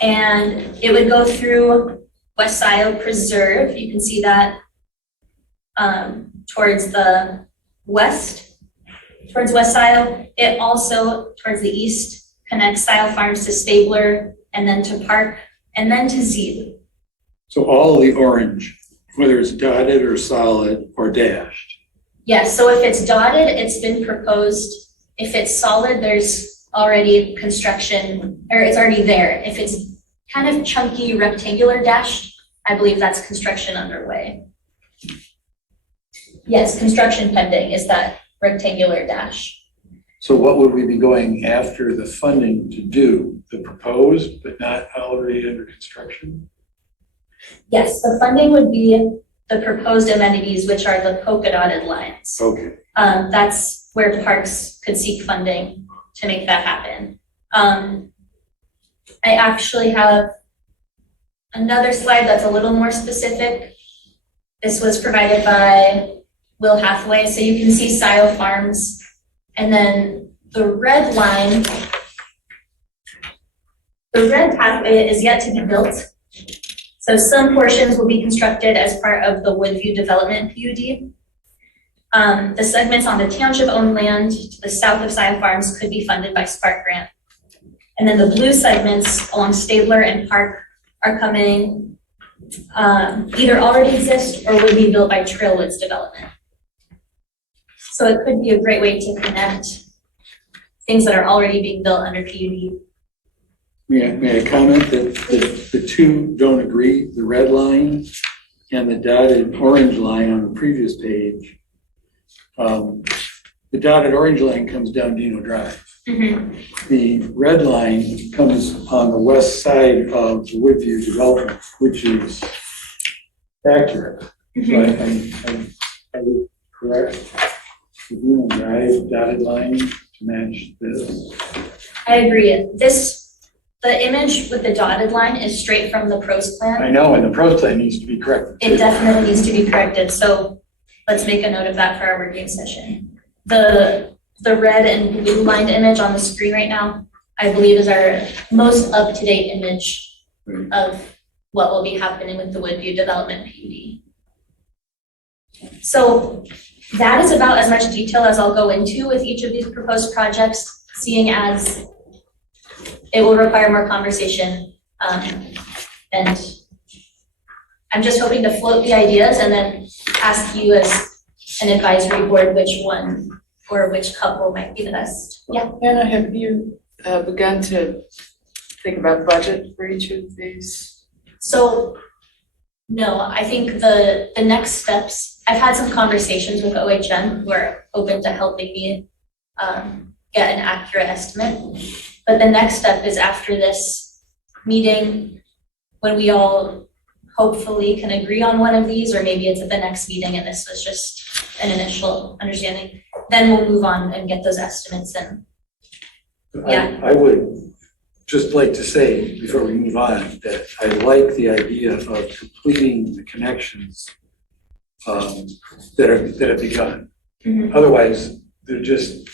And it would go through West Scio Preserve. You can see that towards the west, towards West Scio. It also, towards the east, connects Scio Farms to Stabler, and then to Park, and then to Zeeb. So all the orange, whether it's dotted or solid or dashed. Yes, so if it's dotted, it's been proposed. If it's solid, there's already construction, or it's already there. If it's kind of chunky rectangular dashed, I believe that's construction underway. Yes, construction pending is that rectangular dash. So what would we be going after the funding to do? The proposed, but not already under construction? Yes, the funding would be the proposed amenities, which are the polka dotted lines. Okay. That's where parks could seek funding to make that happen. I actually have another slide that's a little more specific. This was provided by Will Hathaway, so you can see Scio Farms, and then the red line, the red pathway is yet to be built. So some portions will be constructed as part of the Woodview Development PUD. The segments on the township-owned land to the south of Scio Farms could be funded by Spark Grant. And then the blue segments along Stabler and Park are coming, either already exist or would be built by Trailwoods Development. So it could be a great way to connect things that are already being built under PUD. May I comment that the two don't agree, the red line and the dotted orange line on the previous page. The dotted orange line comes down Dino Drive. Mm-hmm. The red line comes on the west side of the Woodview development, which is accurate. Mm-hmm. So I would correct the Dino Drive dotted line to match this. I agree. The image with the dotted line is straight from the pros plan. I know, and the pros plan needs to be corrected. It definitely needs to be corrected, so let's make a note of that for our working session. The red and blue lined image on the screen right now, I believe is our most up-to-date image of what will be happening with the Woodview Development PUD. So that is about as much detail as I'll go into with each of these proposed projects. seeing as it will require more conversation. And I'm just hoping to float the ideas and then ask you as an advisory board which one or which couple might be the best. Yeah. Anna, have you begun to think about budget for each of these? So, no, I think the next steps, I've had some conversations with OHM who are open to helping me get an accurate estimate. But the next step is after this meeting, when we all hopefully can agree on one of these, or maybe it's at the next meeting and this was just an initial understanding, then we'll move on and get those estimates in. Yeah. I would just like to say, before we move on, that I like the idea of completing the connections that have begun. Mhm. Otherwise, they're just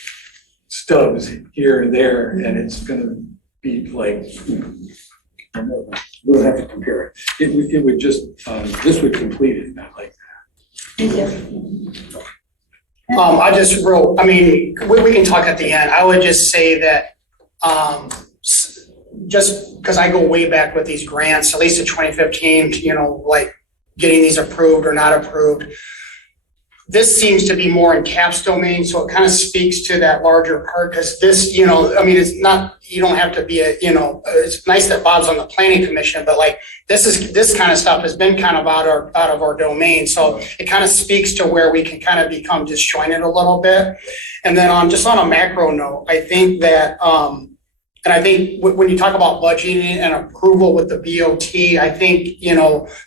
stubs here and there, and it's gonna be like, I don't know, we don't have to compare it. It would just, this would complete it, not like Thank you. We can talk at the end. I would just say that, just because I go way back with these grants, at least in 2015, like getting these approved or not approved. This seems to be more in CAP's domain, so it kind of speaks to that larger part, because this, it's not, you don't have to be it's nice that Bob's on the planning commission, but like, this kind of stuff has been kind of out of our domain, so it kind of speaks to where we can kind of become disjointed a little bit. And then just on a macro note, I think that, and I think when you talk about budgeting and approval with the BOT, I think,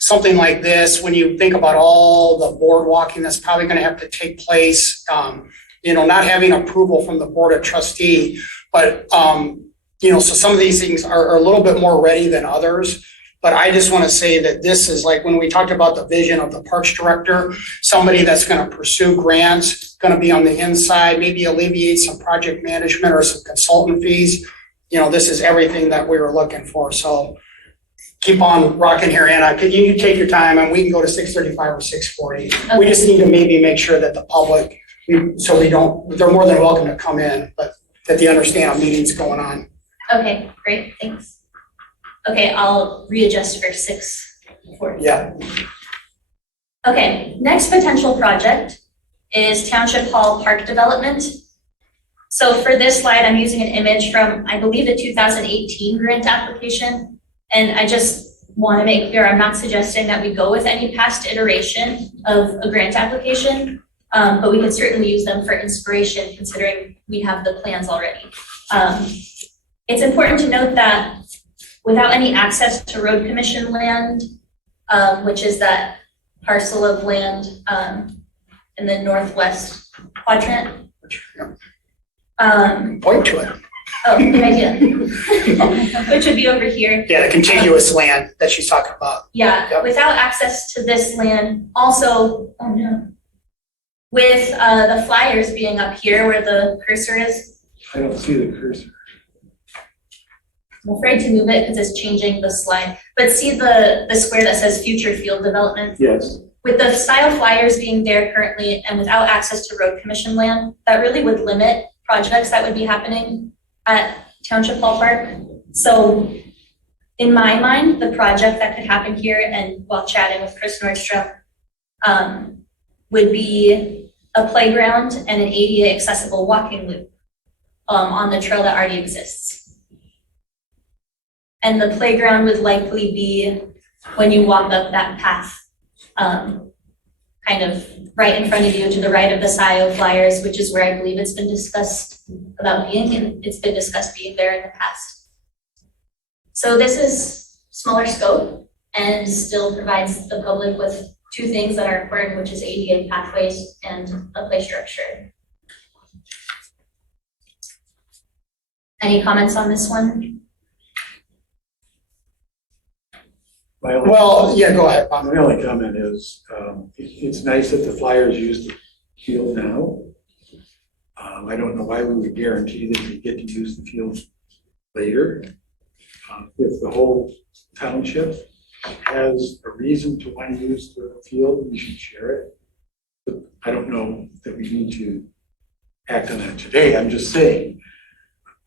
something like this, when you think about all the board walking that's probably going to have to take place, not having approval from the board of trustee, but, so some of these things are a little bit more ready than others. But I just want to say that this is like when we talked about the vision of the parks director, somebody that's going to pursue grants, going to be on the inside, maybe alleviate some project management or some consultant fees. This is everything that we were looking for. So keep on rocking here, Anna. You take your time and we can go to 6:35 or 6:40. Okay. We just need to maybe make sure that the public, they're more than welcome to come in, but that they understand a meeting's going on. Okay, great, thanks. Okay, I'll readjust for 6:40. Yeah. Okay, next potential project is Township Hall Park Development. So for this slide, I'm using an image from, I believe, the 2018 grant application. And I just want to make clear, I'm not suggesting that we go with any past iteration of a grant application, but we can certainly use them for inspiration considering we have the plans already. It's important to note that without any access to road commission land, which is that parcel of land in the northwest quadrant. Point to it. Oh, good idea. Which would be over here. Yeah, the contiguous land that she's talking about. Yeah, Yep. without access to this land, also, oh no. With the flyers being up here where the cursor is, I don't see the cursor. I'm afraid to move it because it's changing the slide. But see the square that says future field development? Yes. With the style flyers being there currently and without access to road commission land, that really would limit projects that would be happening at Township Hall Park. So in my mind, the project that could happen here, and while chatting with Chris Nordstrom, would be a playground and an ADA accessible walking loop on the trail that already exists. And the playground would likely be when you walk up that path, kind of right in front of you to the right of the Scio flyers, which is where I believe it's been discussed about being, and it's been discussed being there in the past. So this is smaller scope and still provides the public with two things that are important, which is ADA pathways and a play structure. Any comments on this one? Well, yeah, go ahead, Bob. My only comment is, it's nice that the flyers use the field now. I don't know why we would guarantee that we get to use the field later. If the whole township has a reason to want to use the field, we should share it. But I don't know that we need to act on that today. I'm just saying,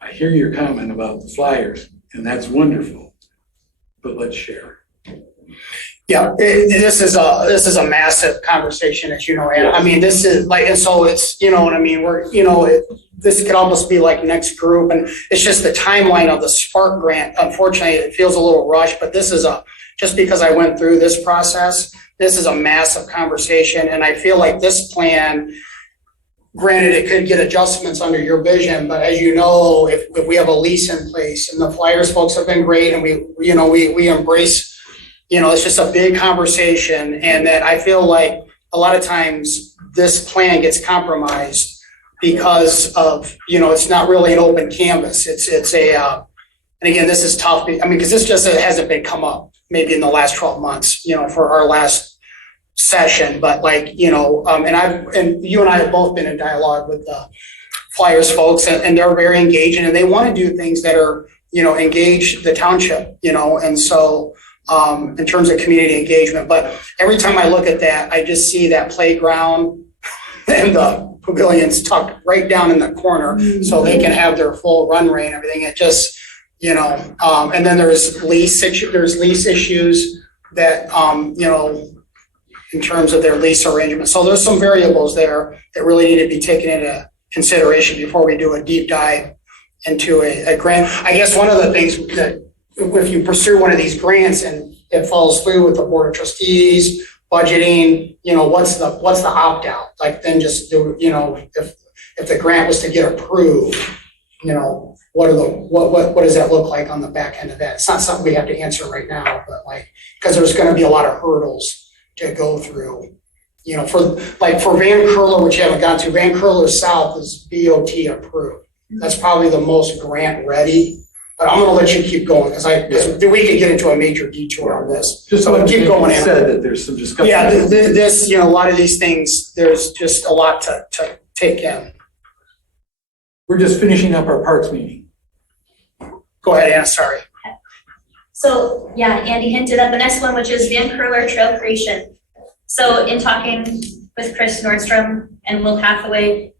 I hear your comment about the flyers, and that's wonderful, but let's share. Yeah, this is a massive conversation, as you know, and I mean, this is like, and so it's, you know what I mean, this could almost be like next group, and it's just the timeline of the Spark grant. Unfortunately, it feels a little rushed, but this is just because I went through this process, this is a massive conversation, and I feel like this plan, granted, it could get adjustments under your vision, but as you know, if we have a lease in place, and the Flyers folks have been great, and we embrace, it's just a big conversation, and that I feel like a lot of times this plan gets compromised because of, it's not really an open canvas. It's and again, this is tough. I mean, because this just hasn't been come up maybe in the last 12 months, for our last session, but and you and I have both been in dialogue with the Flyers folks, and they're very engaging, and they want to do things that are, engage the township, and so. In terms of community engagement, but every time I look at that, I just see that playground and the pavilions tucked right down in the corner, so they can have their full run rate and everything. It just, and then there's lease issues that, in terms of their lease arrangement. So there's some variables there that really need to be taken into consideration before we do a deep dive into a grant. I guess one of the things that if you pursue one of these grants and it falls through with the board of trustees, budgeting, what's the opt out? Like then just do, if the grant was to get approved, what does that look like on the back end of that? It's not something we have to answer right now, but because there's going to be a lot of hurdles to go through. For Van Curler, which you haven't gone to, Van Curler South is BOT approved. That's probably the most grant ready. But I'm gonna let you keep going because we could get into a major detour on this. Just so keep going. Said that there's some discussion. Yeah, this a lot of these things, there's just a lot to take in. We're just finishing up our parks meeting. Go ahead, Anna. Sorry. So yeah, Andy hinted at the next one, which is Van Curler Trail Creation. So in talking with Chris Nordstrom and Will Hathaway,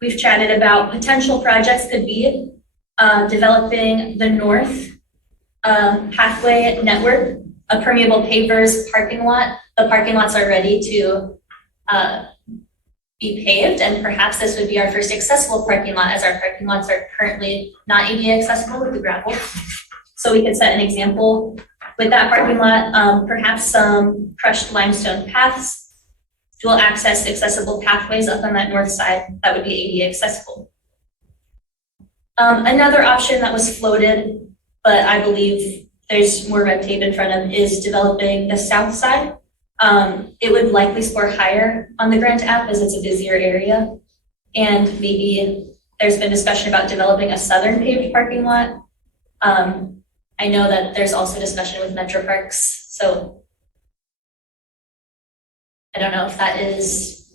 we've chatted about potential projects could be developing the north pathway network, a permeable pavers parking lot. The parking lots are ready to be paved, and perhaps this would be our first accessible parking lot, as our parking lots are currently not ADA accessible with the gravel. So we could set an example with that parking lot, perhaps some crushed limestone paths, dual access accessible pathways up on that north side that would be ADA accessible. Another option that was floated, but I believe there's more red tape in front of, is developing the south side. It would likely score higher on the grant app as it's a busier area. And maybe there's been discussion about developing a southern paved parking lot. I know that there's also discussion with Metro Parks, so I don't know if that is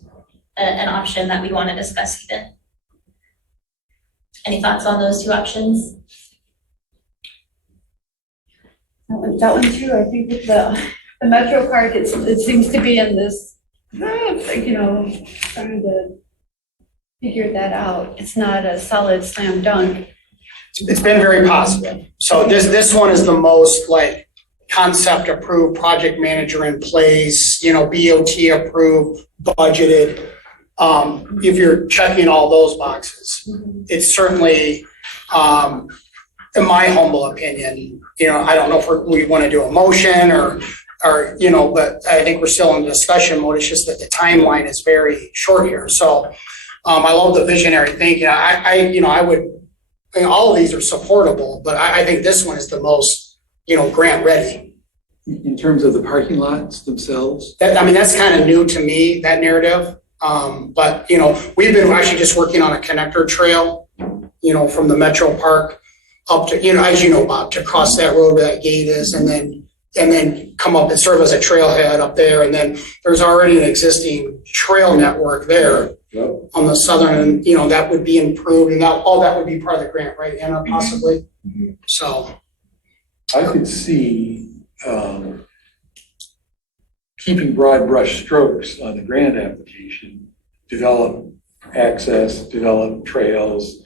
an option that we want to discuss even. Any thoughts on those two options? That one too, I think with the Metro Park, it seems to be in this, trying to figure that out. It's not a solid slam dunk. It's been very positive. So this one is the most concept approved, project manager in place, BOT approved, budgeted. If you're checking all those boxes, it's certainly, in my humble opinion, I don't know if we want to do a motion or but I think we're still in discussion mode. It's just that the timeline is very short here. So I love the visionary thinking. I would, all of these are supportable, but I think this one is the most, grant ready. In terms of the parking lots themselves? That's kind of new to me, that narrative. But, we've been actually just working on a connector trail, from the Metro Park up to, as you know, Bob, to cross that road where that gate is, and then come up and serve as a trailhead up there. And then there's already an existing trail network there on the southern, that would be improved, and all that would be part of the grant, right, Anna, possibly? Mm-hmm. So. I could see keeping broad brush strokes on the grant application, develop access, develop trails,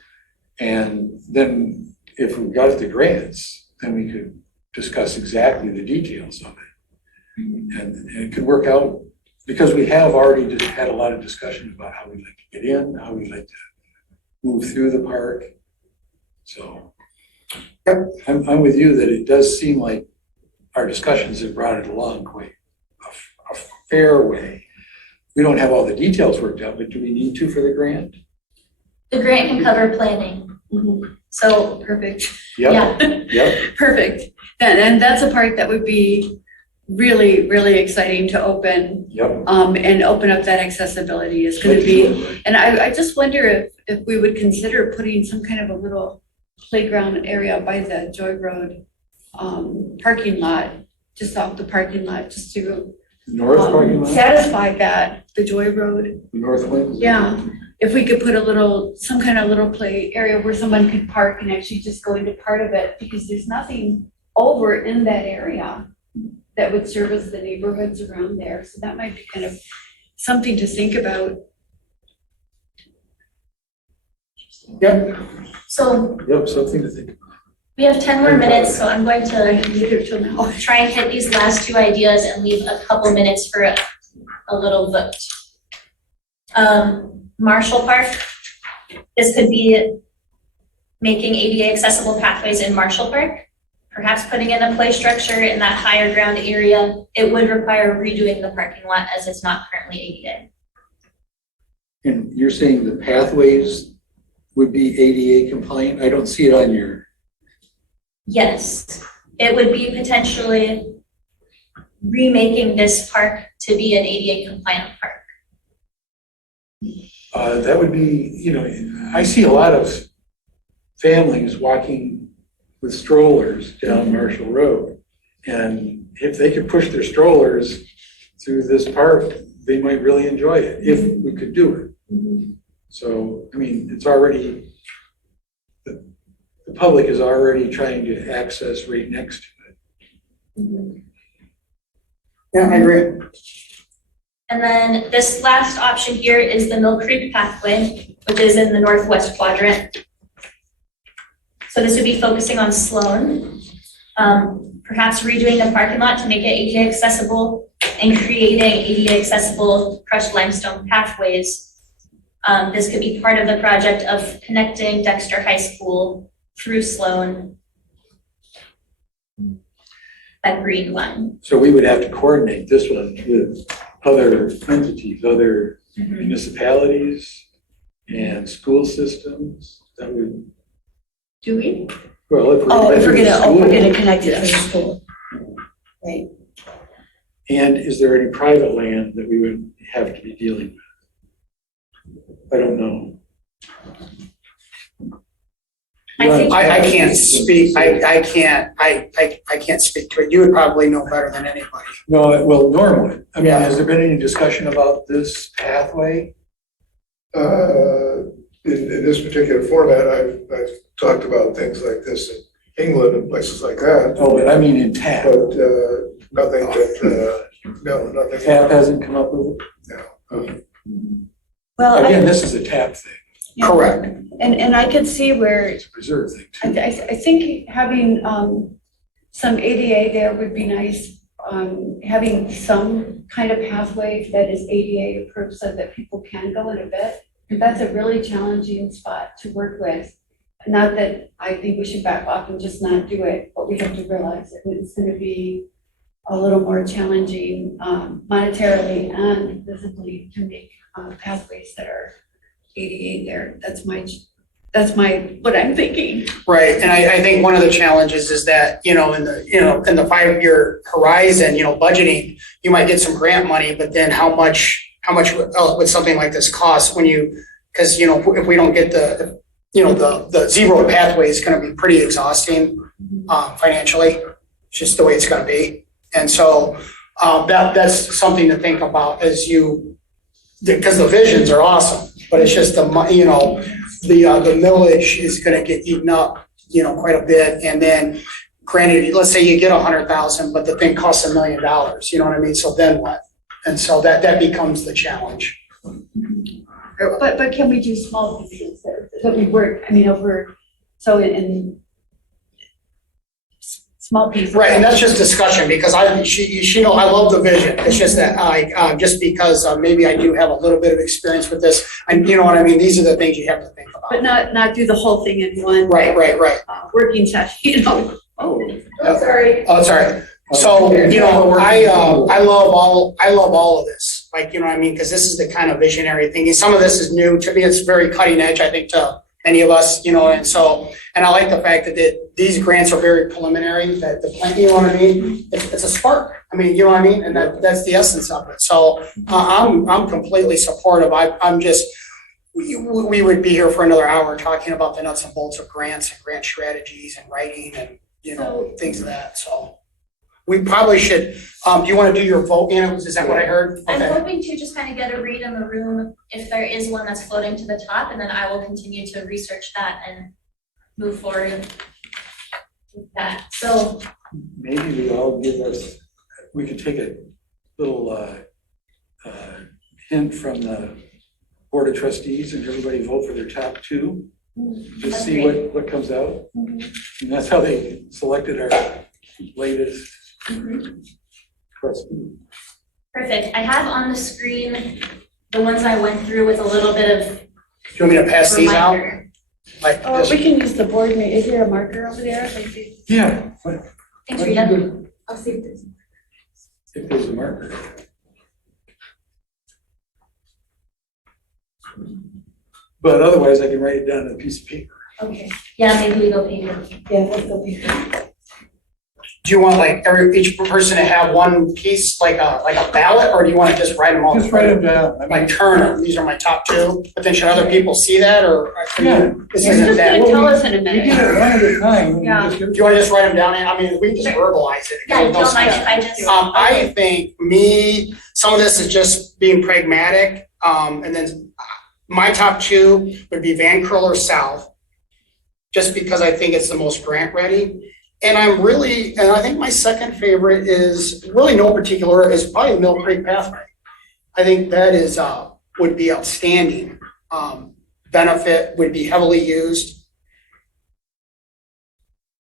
And then if we got the grants, then we could discuss exactly the details of it. And it could work out, because we have already just had a lot of discussion about how we'd like to get in, how we'd like to move through the park. So I'm with you that it does seem like our discussions have brought it along quite a fair way. We don't have all the details worked out, but do we need to for the grant? The grant can cover planning. So, Perfect. Yep, yeah, yep, Perfect. And that's a part that would be really, really exciting to open, yep. and open up that accessibility is gonna be. And I just wonder if we would consider putting some kind of a little playground area by the Joy Road, parking lot, just off the parking lot, just to, North parking lot, satisfy that, the Joy Road. north wing? Yeah, if we could put some kind of little play area where someone could park and actually just go into part of it, because there's nothing over in that area that would service the neighborhoods around there. So that might be kind of something to think about. Yep, so yep, something to think about. we have 10 more minutes, so I'm going I to didn't either till now. try and hit these last two ideas and leave a couple minutes for a little vote. Marshall Park, this could be making ADA accessible pathways in Marshall Park, perhaps putting in a play structure in that higher ground area. It would require redoing the parking lot as it's not currently ADA. And you're saying the pathways would be ADA compliant? I don't see it on your, Yes, it would be potentially remaking this park to be an ADA compliant park. that would be, I see a lot of families walking with strollers down Marshall Road. And if they could push their strollers through this park, they might really enjoy it, if we could do it. So, I mean, it's already, the public is already trying to access right next to it. Yeah, I agree. And then this last option here is the Mill Creek pathway, which is in the northwest quadrant. So this would be focusing on Sloan, perhaps redoing the parking lot to make it ADA accessible and creating ADA accessible crushed limestone pathways. This could be part of the project of connecting Dexter High School through Sloan. That green line. So we would have to coordinate this one with other entities, other municipalities and school systems that would, Do we? well, if we're. If we're school. gonna connect it to the school. Right. And is there any private land that we would have to be dealing with? I don't know. I can't speak, I can't speak to it. You would probably know better than anybody. No, well, Norm would. I mean, Yeah. has there been any discussion about this pathway? In this particular format, I've talked about things like this in England and places like that, Oh, but I mean in TAP. but nothing that, no, nothing. TAP hasn't come up with it? No. Okay. Well, Again, this is a TAP thing, Correct. and I could see where it's a preserve thing I, too. I think having some ADA there would be nice. Having some kind of pathway that is ADA approved so that people can go in a bit. And that's a really challenging spot to work with. Not that I think we should back off and just not do it, but we have to realize that it's going to be a little more challenging monetarily and visibly to make pathways that are ADA there. That's what I'm thinking. Right, and I think one of the challenges is that, in the 5-year horizon, budgeting, you might get some grant money, but then how much would something like this cost when because, if we don't get the zero pathway is gonna be pretty exhausting, financially, it's just the way it's gonna be. And so, that's something to think about because the visions are awesome, but it's just the millage is gonna get eaten up, quite a bit. And then granted, let's say you get 100,000, but the thing costs $1 million, you know what I mean? So then what? And so that becomes the challenge. But can we do small pieces? that we work, I mean, over, so in small pieces. Right, and that's just discussion, because she know, I love the vision. It's just that just because maybe I do have a little bit of experience with this, and you know what I mean, these are the things you have to think about. But not do the whole thing in one. Right. Working session, you know. Oh. Sorry. Oh, sorry. So, you know, I love all of this, like, you know what I mean, because this is the kind of visionary thing, and some of this is new to me. It's very cutting edge, I think, to many of us, you know, and I like the fact that these grants are very preliminary, that the plan, you know what I mean? It's a spark. I mean, you know what I mean? And that's the essence of it. So I'm completely supportive. I'm just, we would be here for another hour talking about the nuts and bolts of grants and grant strategies and writing and, you know, things of that. So we probably should, do you want to do your vote, Anna? Is that what I heard? I'm Okay. hoping to just kind of get a read in the room if there is one that's floating to the top, and then I will continue to research that and move forward with that. So Maybe we all we could take a little hint from the Board of Trustees and everybody vote for their top two. Just see what comes out. And that's how they selected our latest trustee. perfect. I have on the screen the ones I went through with a little bit of Do you want me to pass these out? reminder. Like Oh, this? we can use the board, is there a marker over there? Yeah. Thanks, Rita. I'll see if there's. If there's a marker. But otherwise, I can write it down on a piece of paper. Okay, yeah, maybe we go paper. Yeah, let's go paper. Do you want like each person to have one piece, like a ballot, or do you want to just write them all? Just write them down. I mean, Like Turner, these are my top two, but then should other people see that, or? Yeah. This You're isn't just that. gonna tell us in a we minute. get it one at a time. and Yeah. just Do you want to just write them down? I mean, we can just verbalize it. Yeah, There's no don't mind sense. if I just. I think some of this is just being pragmatic, and then my top two would be Van Curler South, just because I think it's the most grant ready. And I think my second favorite is really no particular, is probably Mill Creek Pathway. I think that is, would be outstanding. Benefit would be heavily used.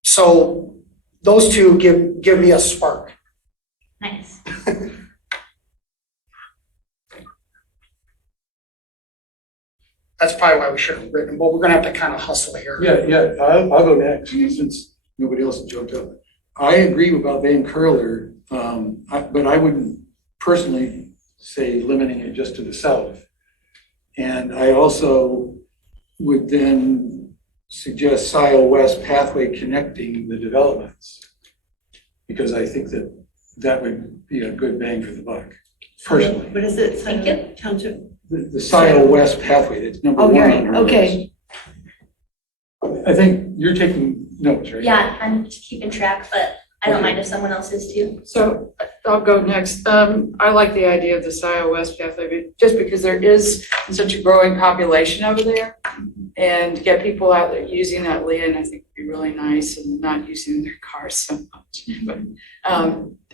So those two give me a spark. Nice. That's probably why we should have written, but we're gonna have to kind of hustle here. Yeah, I'll go next since nobody else has jumped up. I agree about Van Curler, but I wouldn't personally say limiting it just to the south. And I also would then suggest Scio West pathway connecting the developments. Because I think that would be a good bang for the buck, personally. What is it? Thank you. Township. The Scio West pathway, that's number Oh, one you're on right, our list. okay. I think you're taking notes, right? Yeah, I'm just keeping track, but I don't mind if someone else is too. So I'll go next. I like the idea of the Scio West pathway, just because there is such a growing population over there. And to get people out there using that land, I think would be really nice, and not using their cars so much. But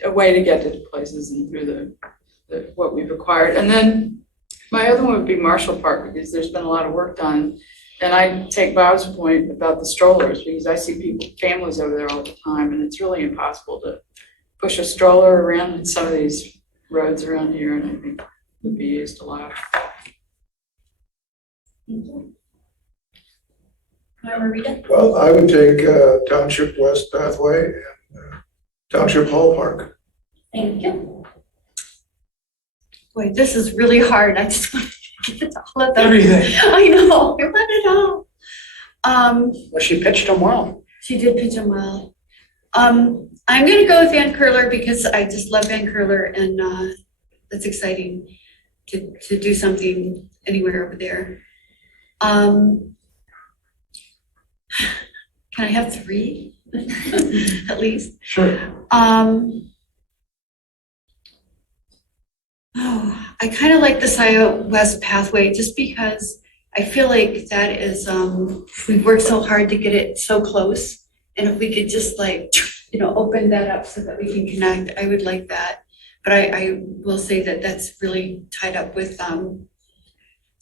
a way to get to places and through the what we've acquired. And then my other one would be Marshall Park, because there's been a lot of work done. And I take Bob's point about the strollers, because I see families over there all the time, and it's really impossible to push a stroller around some of these roads around here, and I think it would be used a lot. Thank you. Remember Rita? Well, I would take Township West Pathway and Township Hall Park. Thank you. Boy, this is really hard. I just want to get all of them. Everything. I know, I want it all. Well, she pitched them well. She did pitch them well. I'm gonna go with Van Curler because I just love Van Curler, and it's exciting to do something anywhere over there. Can I have three at least? Sure. I kind of like the Scio West pathway just because I feel like that is, we've worked so hard to get it so close. And if we could just open that up so that we can connect, I would like that. But I will say that that's really tied up with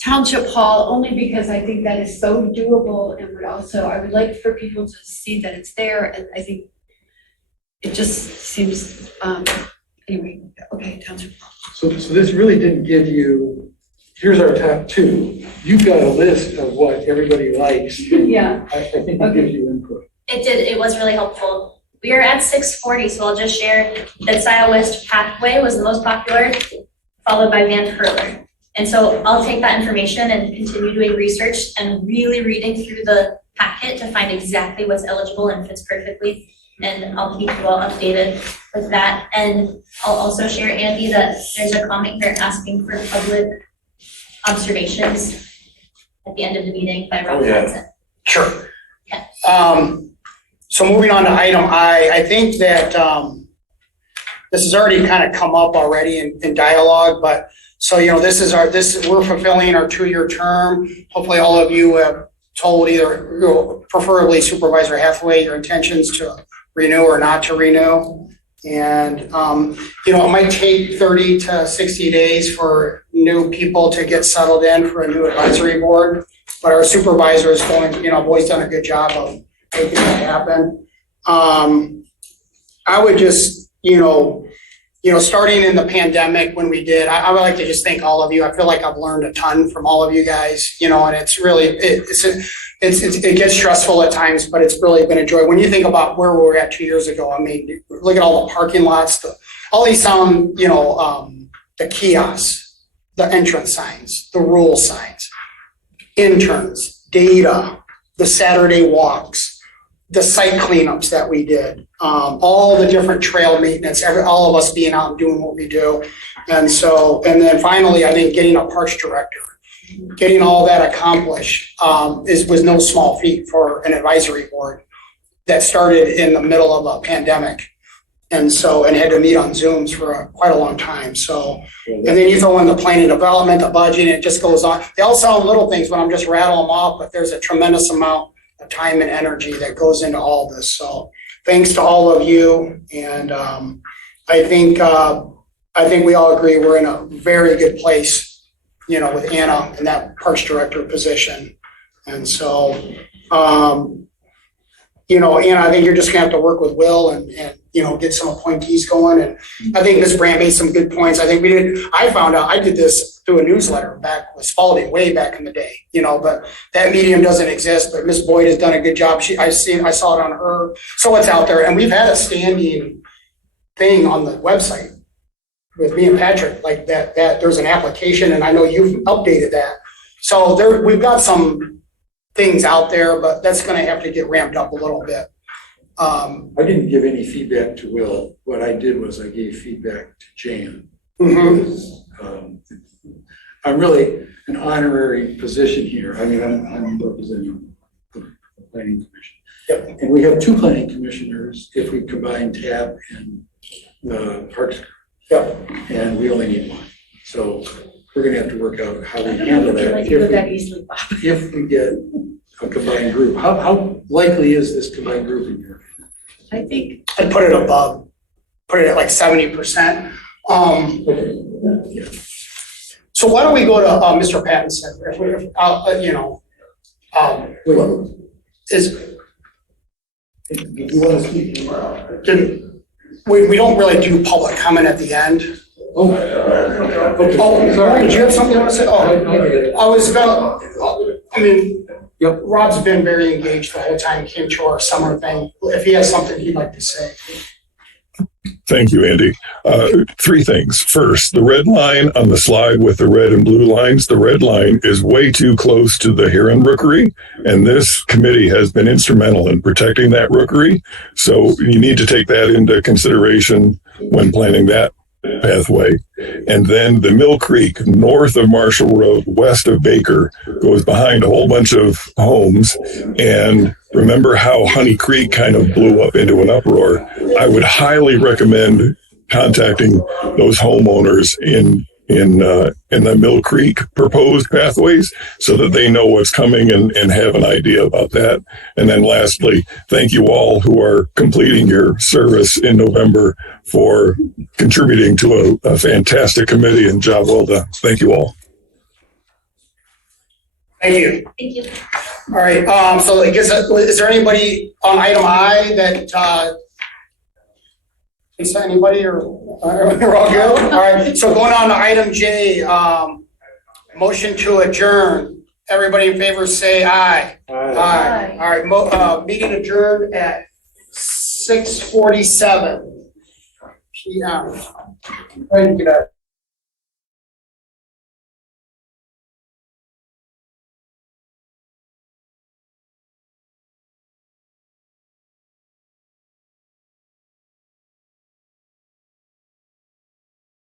Township Hall, only because I think that is so doable and I would like for people to see that it's there, and I think it just seems, anyway, okay, Township Hall. So this really didn't give you, here's our top two. You've got a list of what everybody likes. Yeah. I think it gives you input. It was really helpful. We are at 640, so I'll just share that Scio West Pathway was the most popular, followed by Van Hurler. And so I'll take that information and continue doing research and really reading through the packet to find exactly what's eligible and fits perfectly. And I'll keep you all updated with that. And I'll also share, Andy, that there's a comment here asking for public observations at the end of the meeting by Rob Johnson. Sure. Okay. So moving on to item I think that this has already kind of come up already in dialogue, but so, we're fulfilling our 2-year term. Hopefully all of you have told either, preferably Supervisor Hathaway, your intentions to renew or not to renew. And, it might take 30 to 60 days for new people to get settled in for a new advisory board, but our supervisor is have always done a good job of making that happen. I would just, starting in the pandemic when we did, I would like to just thank all of you. I feel like I've learned a ton from all of you guys, and it's really, it gets stressful at times, but it's really been a joy. When you think about where we were at 2 years ago, I mean, look at all the parking lots, all these the kiosks, the entrance signs, the rule signs, interns, data, the Saturday walks, the site cleanups that we did, all the different trail maintenance, all of us being out and doing what we do. And then finally, I think getting a parks director, getting all that accomplished was no small feat for an advisory board that started in the middle of a pandemic. And had to meet on Zooms for quite a long time. So, and then you throw in the planning development, the budget, and it just goes on. They all sound little things when I'm just rattling them off, but there's a tremendous amount of time and energy that goes into all this. So thanks to all of you. And I think we all agree we're in a very good place, with Anna in that parks director position. And so, Anna, I think you're just gonna have to work with Will and get some appointees going. And I think Ms. Brandt made some good points. I found out, I did this through a newsletter back with Spalding way back in the day, but that medium doesn't exist, but Ms. Boyd has done a good job. I saw it on her. So it's out there. And we've had a standing thing on the website with me and Patrick, like that there's an application, and I know you've updated that. So we've got some things out there, but that's gonna have to get ramped up a little bit. I didn't give any feedback to Will. What I did was I gave feedback to Jan. Because, I'm really an honorary position here. I mean, I'm representing the planning commission. Yep. And we have 2 planning commissioners if we combine TAB and the parks. Yep. And we only need 1. So we're gonna have to work out how we handle that. Easily, Bob. If we get a combined group. How likely is this combined group in your opinion? I think, I'd put it at like 70%. Yeah. So why don't we go to Mr. Pattinson? You want to speak? We don't really do public comment at the end. Oh, Oh, sorry. Did you have something you want to say? Yep. Rob's been very engaged the whole time, came to our summer thing. If he has something he'd like to say. Thank you, Andy. 3 things. First, the red line on the slide with the red and blue lines, the red line is way too close to the Heron Rookery, and this committee has been instrumental in protecting that rookery. So you need to take that into consideration when planning that pathway. And then the Mill Creek north of Marshall Road, west of Baker, goes behind a whole bunch of homes. And remember how Honey Creek kind of blew up into an uproar? I would highly recommend contacting those homeowners in the Mill Creek proposed pathways so that they know what's coming and have an idea about that. And then lastly, thank you all who are completing your service in November for contributing to a fantastic committee and job well done. Thank you all. Thank you. Thank you. All right, so I guess, is there anybody on item I that, Lisa, anybody, or we're all good? All right, so going on to item J, motion to adjourn. Everybody in favor say aye. Aye. All right, meeting adjourned at 6:47 PM. Ready to get out.